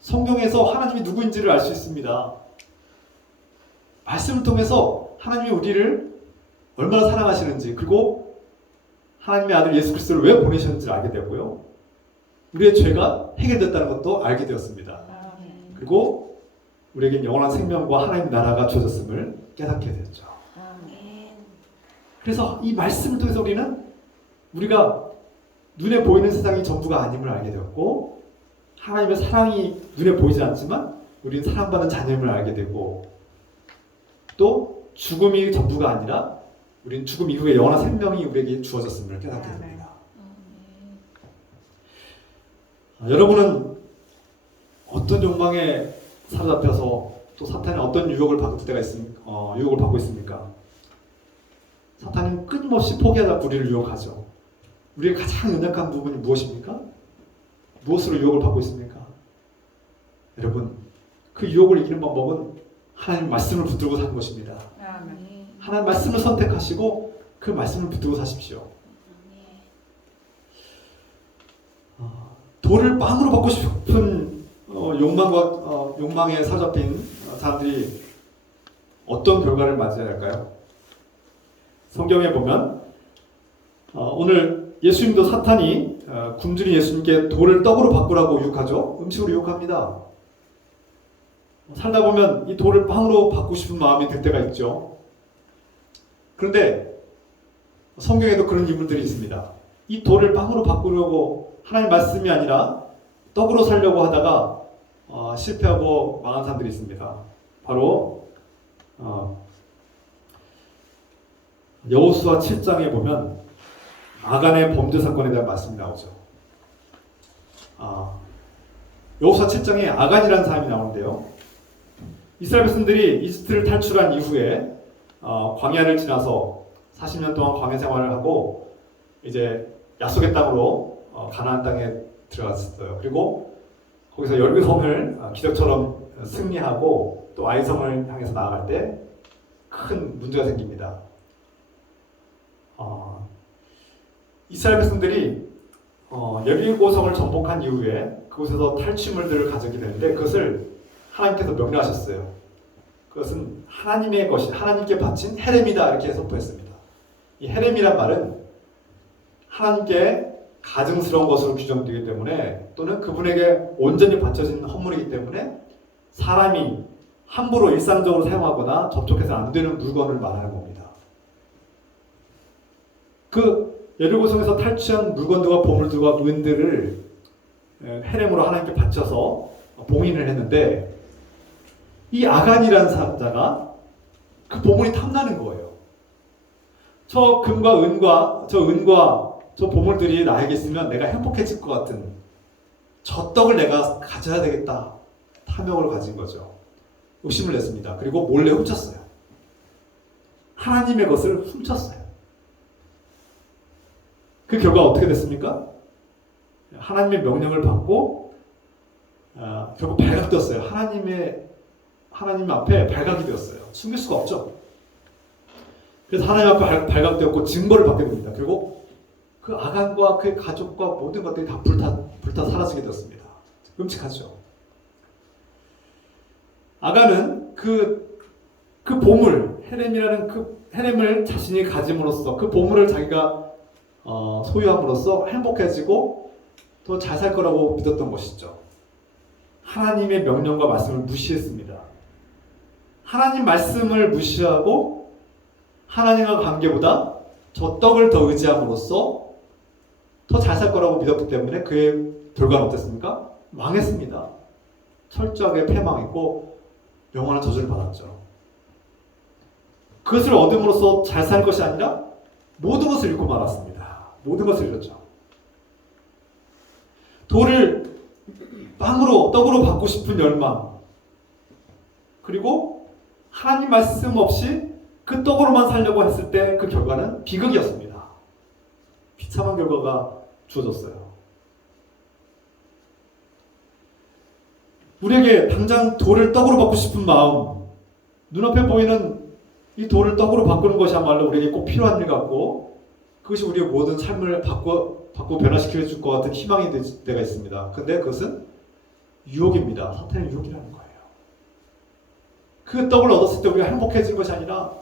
성경에서 하나님이 누구인지를 알 수 있습니다. 말씀을 통해서 하나님이 우리를 얼마나 사랑하시는지 그리고 하나님의 아들 예수 그리스도를 왜 보내셨는지를 알게 되고요. 우리의 죄가 해결됐다는 것도 알게 되었습니다. 그리고 우리에게 영원한 생명과 하나님 나라가 주어졌음을 깨닫게 되었죠. 그래서 이 말씀을 통해서 우리는 우리가 눈에 보이는 세상이 전부가 아님을 알게 되었고 하나님의 사랑이 눈에 보이지 않지만 우리는 사랑받는 자녀임을 알게 되고 또 죽음이 전부가 아니라 우리는 죽음 이후에 영원한 생명이 우리에게 주어졌음을 깨닫게 됩니다. 여러분은 어떤 욕망에 사로잡혀서 또 사탄의 어떤 유혹을 받을 때가 유혹을 받고 있습니까? 사탄은 끊임없이 포기하다 우리를 유혹하죠. 우리의 가장 연약한 부분이 무엇입니까? 무엇으로 유혹을 받고 있습니까? 여러분, 그 유혹을 이기는 방법은 하나님 말씀을 붙들고 사는 것입니다. 하나님 말씀을 선택하시고 그 말씀을 붙들고 사십시오. 돌을 빵으로 받고 싶은 욕망에 사로잡힌 사람들이 어떤 결과를 맞이해야 할까요? 성경에 보면 오늘 예수님도 사탄이 굶주린 예수님께 돌을 떡으로 바꾸라고 유혹하죠. 음식으로 유혹합니다. 살다 보면 이 돌을 빵으로 바꾸고 싶은 마음이 들 때가 있죠. 그런데 성경에도 그런 인물들이 있습니다. 이 돌을 빵으로 바꾸려고 하나님 말씀이 아니라 떡으로 살려고 하다가 실패하고 망한 사람들이 있습니다. 바로 여호수아 7장에 보면 아간의 범죄 사건에 대한 말씀이 나오죠. 여호수아 7장에 아간이라는 사람이 나오는데요. 이스라엘 백성들이 이집트를 탈출한 이후에 광야를 지나서 40년 동안 광야 생활을 하고 이제 약속의 땅으로 가나안 땅에 들어갔어요. 그리고 거기서 여리고성을 기적처럼 승리하고 또 아이성을 향해서 나아갈 때 큰 문제가 생깁니다. 이스라엘 백성들이 여리고성을 정복한 이후에 그곳에서 탈취물들을 가져게 되는데 그것을 하나님께서 명령하셨어요. 그것은 하나님의 것이 하나님께 바친 헤렘이다 이렇게 선포했습니다. 이 헤렘이란 말은 하나님께 가증스러운 것으로 규정되기 때문에 또는 그분에게 온전히 바쳐진 헌물이기 때문에 사람이 함부로 일상적으로 사용하거나 접촉해서 안 되는 물건을 말하는 겁니다. 그 여리고성에서 탈취한 물건들과 보물들과 은들을 헤렘으로 하나님께 바쳐서 봉인을 했는데 이 아간이라는 자가 그 보물이 탐나는 거예요. 저 금과 은과 저 보물들이 나에게 있으면 내가 행복해질 것 같은 저 떡을 내가 가져야 되겠다 탐욕을 가진 거죠. 욕심을 냈습니다. 그리고 몰래 훔쳤어요. 하나님의 것을 훔쳤어요. 그 결과 어떻게 됐습니까? 하나님의 명령을 받고 결국 발각되었어요. 하나님 앞에 발각이 되었어요. 숨길 수가 없죠. 그래서 하나님 앞에 발각되었고 증거를 받게 됩니다. 그리고 그 아간과 그의 가족과 모든 것들이 다 불타 사라지게 되었습니다. 끔찍하죠. 아간은 그 보물 헤렘이라는 그 헤렘을 자신이 가짐으로써 그 보물을 자기가 소유함으로써 행복해지고 또 잘 살 거라고 믿었던 것이죠. 하나님의 명령과 말씀을 무시했습니다. 하나님 말씀을 무시하고 하나님과 관계보다 저 떡을 더 의지함으로써 더 잘 살 거라고 믿었기 때문에 그의 결과는 어땠습니까? 망했습니다. 철저하게 패망했고 영원한 저주를 받았죠. 그것을 얻음으로써 잘 살 것이 아니라 모든 것을 잃고 말았습니다. 모든 것을 잃었죠. 돌을 빵으로 떡으로 받고 싶은 열망 그리고 하나님 말씀 없이 그 떡으로만 살려고 했을 때 그 결과는 비극이었습니다. 비참한 결과가 주어졌어요. 우리에게 당장 돌을 떡으로 받고 싶은 마음, 눈앞에 보이는 이 돌을 떡으로 바꾸는 것이야말로 우리에게 꼭 필요한 일 같고 그것이 우리의 모든 삶을 바꿔 변화시켜 줄 것 같은 희망이 될 때가 있습니다. 근데 그것은 유혹입니다. 사탄의 유혹이라는 거예요. 그 떡을 얻었을 때 우리가 행복해진 것이 아니라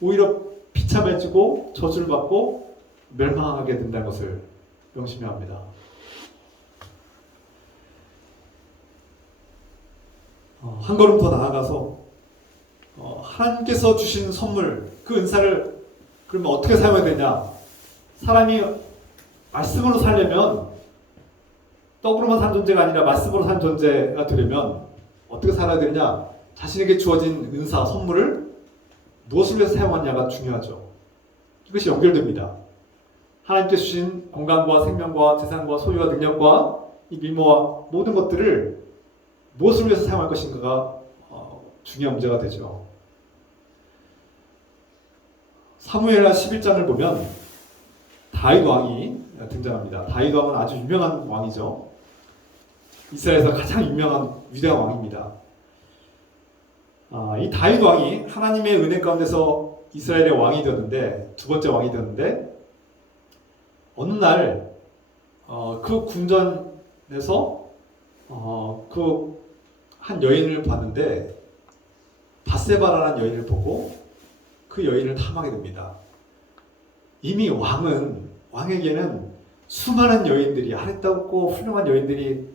오히려 비참해지고 저주를 받고 멸망하게 된다는 것을 명심해야 합니다. 한 걸음 더 나아가서 하나님께서 주신 선물, 그 은사를 그러면 어떻게 사용해야 되냐? 사람이 말씀으로 살려면 떡으로만 산 존재가 아니라 말씀으로 산 존재가 되려면 어떻게 살아야 되느냐? 자신에게 주어진 은사, 선물을 무엇을 위해서 사용하느냐가 중요하죠. 이것이 연결됩니다. 하나님께 주신 건강과 생명과 재산과 소유와 능력과 이 미모와 모든 것들을 무엇을 위해서 사용할 것인가가 중요한 문제가 되죠. 사무엘하 11장을 보면 다윗 왕이 등장합니다. 다윗 왕은 아주 유명한 왕이죠. 이스라엘에서 가장 유명한 위대한 왕입니다. 이 다윗 왕이 하나님의 은혜 가운데서 이스라엘의 왕이 되었는데 두 번째 왕이 되었는데 어느 날 그 궁전에서 그 한 여인을 봤는데 밧세바라는 여인을 보고 그 여인을 탐하게 됩니다. 이미 왕에게는 수많은 여인들이 아름답고 훌륭한 여인들이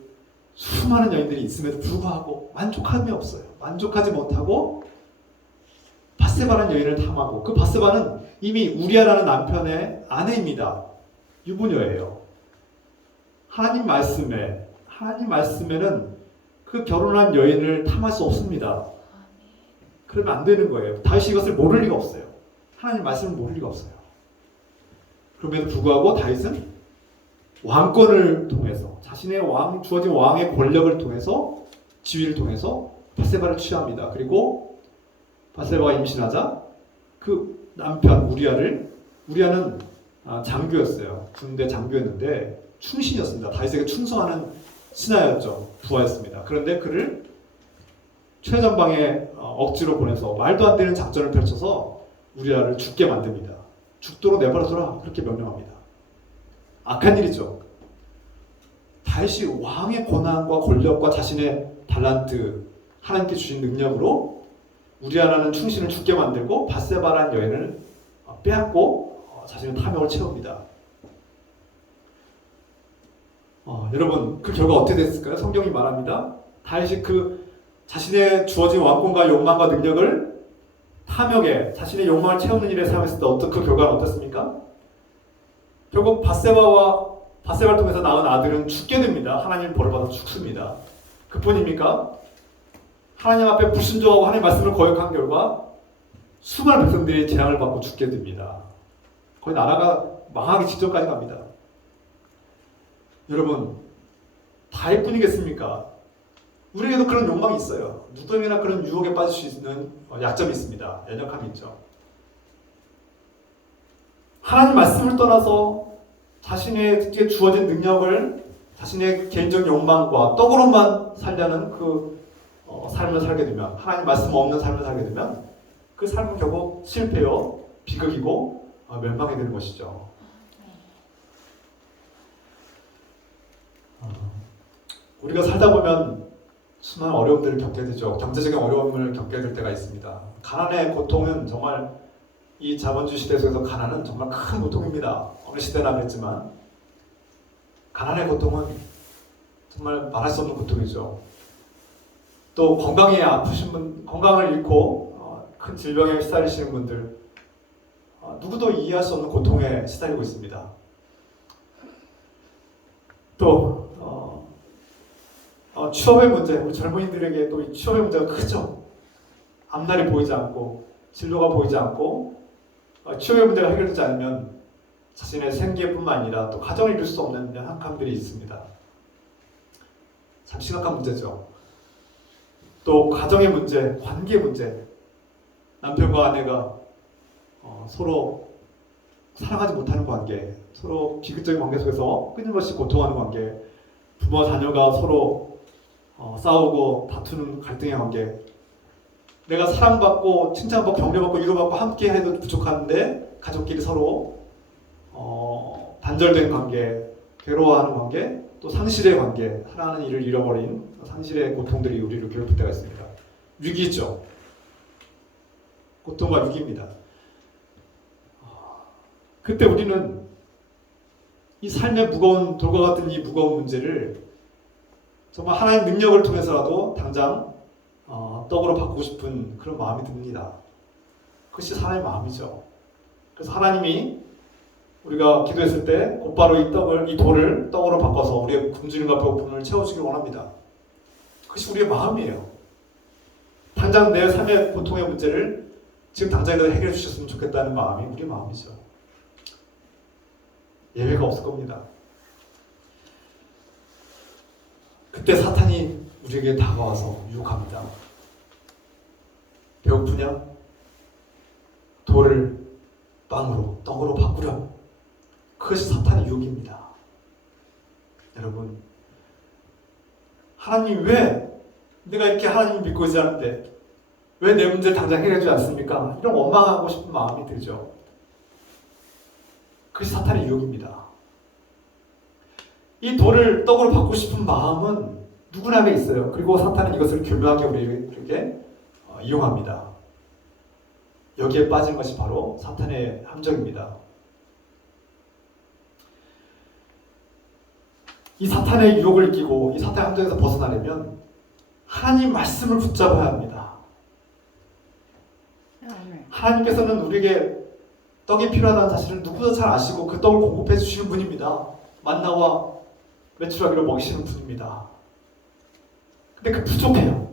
수많은 여인들이 있음에도 불구하고 만족함이 없어요. 만족하지 못하고 바세바라는 여인을 탐하고, 그 바세바는 이미 우리아라는 남편의 아내입니다. 유부녀예요. 하나님 말씀에는 그 결혼한 여인을 탐할 수 없습니다. 그러면 안 되는 거예요. 다윗이 이것을 모를 리가 없어요. 하나님 말씀을 모를 리가 없어요. 그럼에도 불구하고 다윗은 왕권을 통해서, 자신의 주어진 왕의 권력을 통해서, 지위를 통해서 바세바를 취합니다. 그리고 바세바가 임신하자 그 남편 우리아는 장교였어요. 군대 장교였는데 충신이었습니다. 다윗에게 충성하는 신하였죠. 부하였습니다. 그런데 그를 최전방에 억지로 보내서 말도 안 되는 작전을 펼쳐서 우리아를 죽게 만듭니다. 죽도록 내버려둬라, 그렇게 명령합니다. 악한 일이죠. 다윗이 왕의 권한과 권력과 자신의 달란트, 하나님께 주신 능력으로 우리아라는 충신을 죽게 만들고 바세바라는 여인을 빼앗고 자신의 탐욕을 채웁니다. 여러분, 그 결과 어떻게 됐을까요? 성경이 말합니다. 다윗이 그 자신의 주어진 왕권과 욕망과 능력을 탐욕에, 자신의 욕망을 채우는 일에 사용했을 때 그 결과는 어떻습니까? 결국 바세바를 통해서 낳은 아들은 죽게 됩니다. 하나님 벌을 받아 죽습니다. 그뿐입니까? 하나님 앞에 불순종하고 하나님 말씀을 거역한 결과 수많은 백성들이 재앙을 받고 죽게 됩니다. 거의 나라가 망하기 직전까지 갑니다. 여러분, 다윗뿐이겠습니까? 우리에게도 그런 욕망이 있어요. 누구에게나 그런 유혹에 빠질 수 있는 약점이 있습니다. 연약함이 있죠. 하나님 말씀을 떠나서 자신에게 주어진 능력을 자신의 개인적 욕망과 떡으로만 살려는 그 삶을 살게 되면, 하나님 말씀 없는 삶을 살게 되면 그 삶은 결국 실패요, 비극이고 멸망이 되는 것이죠. 우리가 살다 보면 수많은 어려움들을 겪게 되죠. 경제적인 어려움을 겪게 될 때가 있습니다. 가난의 고통은 정말, 이 자본주의 시대 속에서 가난은 정말 큰 고통입니다. 어느 시대나 그랬지만 가난의 고통은 정말 말할 수 없는 고통이죠. 또 건강에 아프신 분, 건강을 잃고 큰 질병에 시달리시는 분들, 누구도 이해할 수 없는 고통에 시달리고 있습니다. 또 취업의 문제, 우리 젊은이들에게 또 이 취업의 문제가 크죠. 앞날이 보이지 않고 진로가 보이지 않고 취업의 문제가 해결되지 않으면 자신의 생계뿐만 아니라 또 가정을 이룰 수 없는 연약함들이 있습니다. 참 심각한 문제죠. 또 가정의 문제, 관계 문제, 남편과 아내가 서로 사랑하지 못하는 관계, 서로 비극적인 관계 속에서 끊임없이 고통하는 관계, 부모 자녀가 서로 싸우고 다투는 갈등의 관계, 내가 사랑받고 칭찬받고 격려받고 위로받고 함께 해도 부족한데 가족끼리 서로 단절된 관계, 괴로워하는 관계, 또 상실의 관계, 사랑하는 이를 잃어버린 상실의 고통들이 우리를 괴롭힐 때가 있습니다. 위기죠. 고통과 위기입니다. 그때 우리는 이 삶의 무거운, 돌과 같은 이 무거운 문제를 정말 하나님 능력을 통해서라도 당장 떡으로 바꾸고 싶은 그런 마음이 듭니다. 그것이 하나님의 마음이죠. 그래서 하나님이 우리가 기도했을 때 곧바로 이 돌을 떡으로 바꿔서 우리의 굶주림과 배고픔을 채워주길 원합니다. 그것이 우리의 마음이에요. 당장 내 삶의 고통의 문제를 지금 당장이라도 해결해 주셨으면 좋겠다는 마음이 우리의 마음이죠. 예외가 없을 겁니다. 그때 사탄이 우리에게 다가와서 유혹합니다. 배고프냐? 돌을 빵으로, 떡으로 바꾸렴. 그것이 사탄의 유혹입니다. 여러분, 하나님 왜 내가 이렇게 하나님을 믿고 있지 않은데 왜 내 문제를 당장 해결해 주지 않습니까? 이런 원망하고 싶은 마음이 들죠. 그것이 사탄의 유혹입니다. 이 돌을 떡으로 바꾸고 싶은 마음은 누구나게 있어요. 그리고 사탄은 이것을 교묘하게 우리에게 이용합니다. 여기에 빠진 것이 바로 사탄의 함정입니다. 이 사탄의 유혹을 이기고 이 사탄의 함정에서 벗어나려면 하나님 말씀을 붙잡아야 합니다. 하나님께서는 우리에게 떡이 필요하다는 사실을 누구도 잘 아시고 그 떡을 공급해 주시는 분입니다. 만나와 메추라기로 먹이시는 분입니다. 근데 그 부족해요.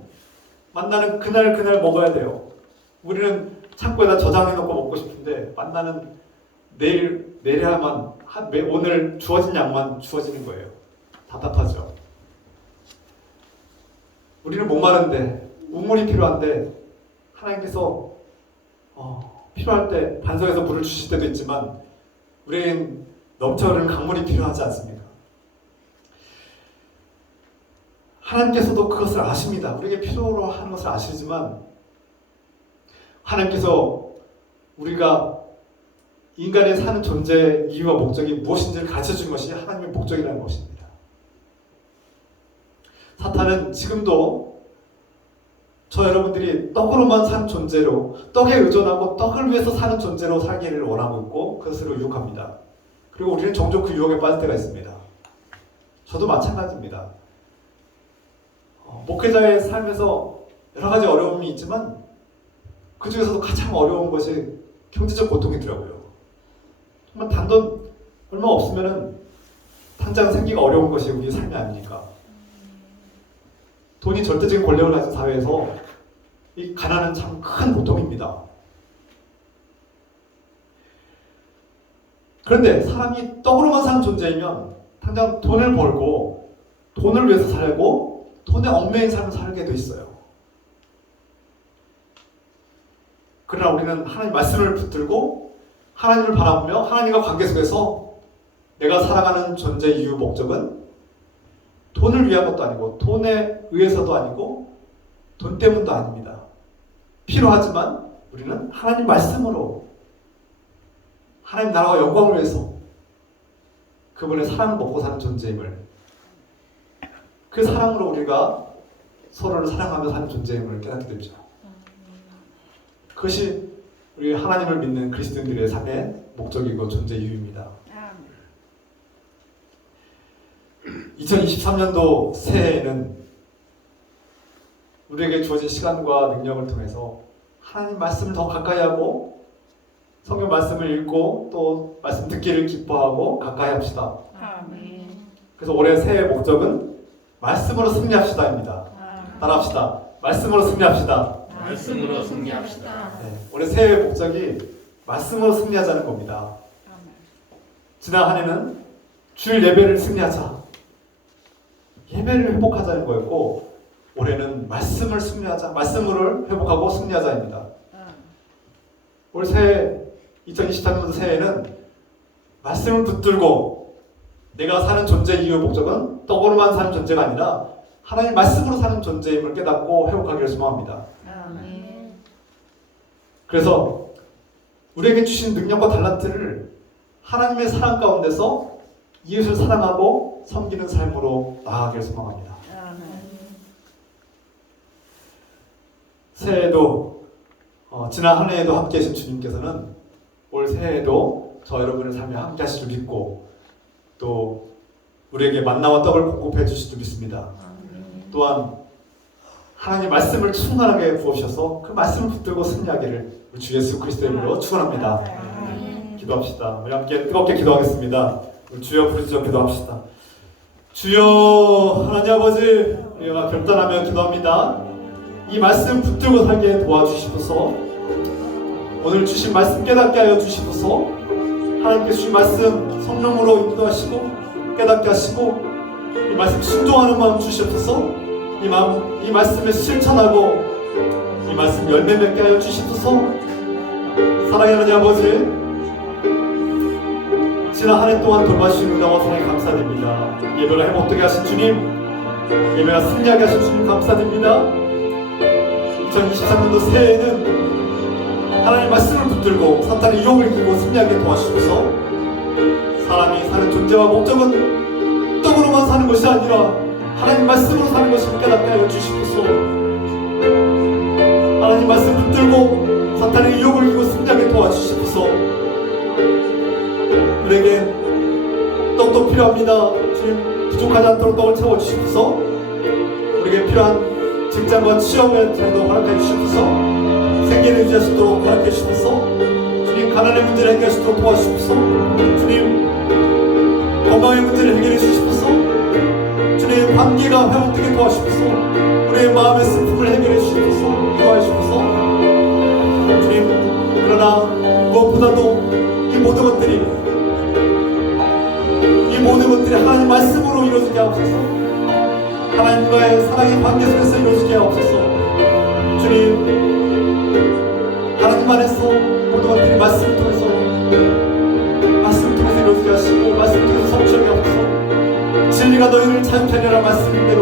만나는 그날 먹어야 돼요. 우리는 창고에다 저장해 놓고 먹고 싶은데 만나는 내려야만 오늘 주어진 양만 주어지는 거예요. 답답하죠. 우리는 목마른데 우물이 필요한데 하나님께서 필요할 때 반석에서 물을 주실 때도 있지만 우리는 넘쳐흐르는 강물이 필요하지 않습니까? 하나님께서도 그것을 아십니다. 우리에게 필요로 하는 것을 아시지만 하나님께서 우리가 인간의 사는 존재의 이유와 목적이 무엇인지를 가르쳐준 것이 하나님의 목적이라는 것입니다. 사탄은 지금도 저 여러분들이 떡으로만 사는 존재로, 떡에 의존하고 떡을 위해서 사는 존재로 살기를 원하고 있고 그것으로 유혹합니다. 그리고 우리는 종종 그 유혹에 빠질 때가 있습니다. 저도 마찬가지입니다. 목회자의 삶에서 여러 가지 어려움이 있지만 그 중에서도 가장 어려운 것이 경제적 고통이더라고요. 정말 단돈 얼마 없으면은 당장 생기가 어려운 것이 우리 삶이 아닙니까? 돈이 절대적인 권력을 가진 사회에서 이 가난은 참 큰 고통입니다. 그런데 사람이 떡으로만 사는 존재이면 당장 돈을 벌고 돈을 위해서 살고 돈에 얽매인 삶을 살게 돼 있어요. 그러나 우리는 하나님 말씀을 붙들고 하나님을 바라보며 하나님과 관계 속에서 내가 살아가는 존재의 이유 목적은 돈을 위한 것도 아니고 돈에 의해서도 아니고 돈 때문도 아닙니다. 필요하지만 우리는 하나님 말씀으로 하나님 나라와 영광을 위해서 그분의 사랑을 먹고 사는 존재임을, 그 사랑으로 우리가 서로를 사랑하며 사는 존재임을 깨닫게 되죠. 그것이 우리 하나님을 믿는 그리스도인들의 삶의 목적이고 존재 이유입니다. 2023년도 새해에는 우리에게 주어진 시간과 능력을 통해서 하나님 말씀을 더 가까이 하고 성경 말씀을 읽고 또 말씀 듣기를 기뻐하고 가까이 합시다. 그래서 올해 새해 목적은 말씀으로 승리합시다입니다. 따라합시다. 말씀으로 승리합시다. 말씀으로 승리합시다. 네, 올해 새해 목적이 말씀으로 승리하자는 겁니다. 지난 한 해는 주일 예배를 승리하자, 예배를 회복하자는 거였고 올해는 말씀을 승리하자, 말씀을 회복하고 승리하자입니다. 올 새해 2023년도 새해에는 말씀을 붙들고 내가 사는 존재 이유 목적은 떡으로만 사는 존재가 아니라 하나님 말씀으로 사는 존재임을 깨닫고 회복하기를 소망합니다. 그래서 우리에게 주신 능력과 달란트를 하나님의 사랑 가운데서 이웃을 사랑하고 섬기는 삶으로 나아가기를 소망합니다. 새해에도 지난 한 해에도 함께 하신 주님께서는 올 새해에도 저 여러분의 삶에 함께 하실 줄 믿고 또 우리에게 만나와 떡을 공급해 주실 줄 믿습니다. 또한 하나님의 말씀을 충만하게 부어주셔서 그 말씀을 붙들고 승리하기를 우리 주 예수 그리스도의 이름으로 축원합니다. 기도합시다. 우리 함께 뜨겁게 기도하겠습니다. 우리 주여 부르짖어 기도합시다. 주여 하나님 아버지, 우리가 결단하며 기도합니다. 이 말씀 붙들고 살게 도와주시소서. 오늘 주신 말씀 깨닫게 하여 주시소서. 하나님께 주신 말씀 성령으로 인도하시고 깨닫게 하시고 이 말씀 순종하는 마음 주시옵소서. 이 말씀을 실천하고 이 말씀 열매 맺게 하여 주시옵소서. 사랑하는 하나님 아버지, 지난 한 해 동안 돌봐주신 은혜와 사랑에 감사드립니다. 예배가 회복되게 하신 주님, 예배가 승리하게 하신 주님 감사드립니다. 2023년도 새해에는 하나님의 말씀을 붙들고 사탄의 유혹을 이기고 승리하게 도와주셔서 사람이 사는 존재와 목적은 떡으로만 사는 것이 아니라 하나님 말씀으로 사는 것을 깨닫게 하여 주시옵소서. 하나님 말씀 붙들고 사탄의 유혹을 이기고 승리하게 도와주시옵소서. 우리에게 떡도 필요합니다. 주님, 부족하지 않도록 떡을 채워주시옵소서. 우리에게 필요한 직장과 취업의 자리도 허락해 주시옵소서. 생계를 유지할 수 있도록 허락해 주시옵소서. 주님, 가난의 문제를 해결할 수 있도록 도와주시옵소서. 주님, 건강의 문제를 해결해 주시옵소서. 주님, 관계가 회복되게 도와주시옵소서. 우리의 마음의 슬픔을 해결해 주시옵소서. 인도하여 주옵소서. 주님, 그러나 무엇보다도 이 모든 것들이 하나님 말씀으로 이루어지게 하옵소서. 하나님과의 사랑의 관계 속에서 이루어지게 하옵소서. 주님, 하나님 안에서 모든 것들이 말씀을 통해서 이루어지게 하시고 말씀을 통해서 성취하게 하옵소서. 진리가 너희를 자유케 하리라 말씀대로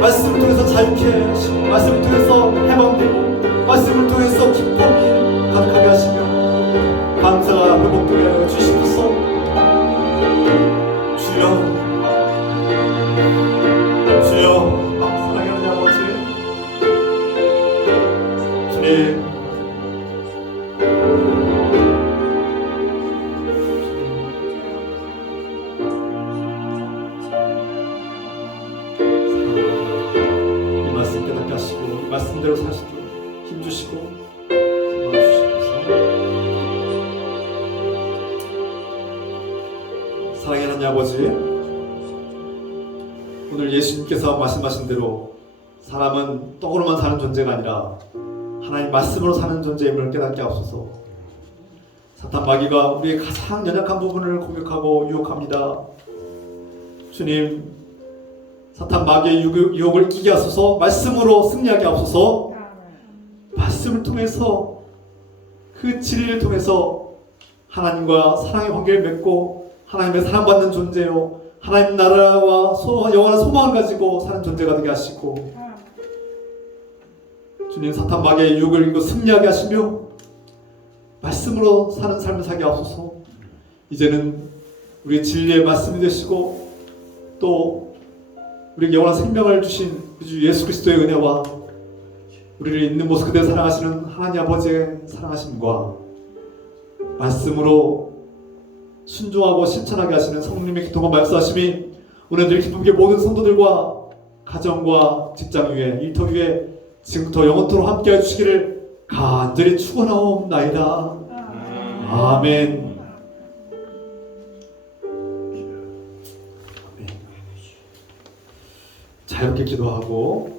말씀을 통해서 자유케 하시고 말씀을 통해서 해방되고 말씀을 통해서 기쁨이 가득하게 하시며 감사가 회복되게 하여 주시옵소서. 주여, 사랑하는 아버지, 주님, 이 말씀 깨닫게 하시고 이 말씀대로 사시도록 힘주시고 도와주시옵소서. 사랑하는 하나님 아버지, 오늘 예수님께서 말씀하신 대로 사람은 떡으로만 사는 존재가 아니라 하나님 말씀으로 사는 존재임을 깨닫게 하옵소서. 사탄 마귀가 우리의 가장 연약한 부분을 공격하고 유혹합니다. 주님, 사탄 마귀의 유혹을 이기게 하소서. 말씀으로 승리하게 하옵소서. 말씀을 통해서 그 진리를 통해서 하나님과 사랑의 관계를 맺고 하나님의 사랑받는 존재요 하나님 나라와 영원한 소망을 가지고 사는 존재가 되게 하시고 주님, 사탄 마귀의 유혹을 이기고 승리하게 하시며 말씀으로 사는 삶을 살게 하소서. 이제는 우리의 진리의 말씀이 되시고 또 우리에게 영원한 생명을 주신 주 예수 그리스도의 은혜와 우리를 있는 모습 그대로 사랑하시는 하나님 아버지의 사랑하심과 말씀으로 순종하고 실천하게 하시는 성령님의 기통과 말씀하심이 오늘 기쁨께 모든 성도들과 가정과 직장 위에 일터 위에 지금부터 영원토록 함께해 주시기를 간절히 축원하옵나이다. 아멘. 자유롭게 기도하고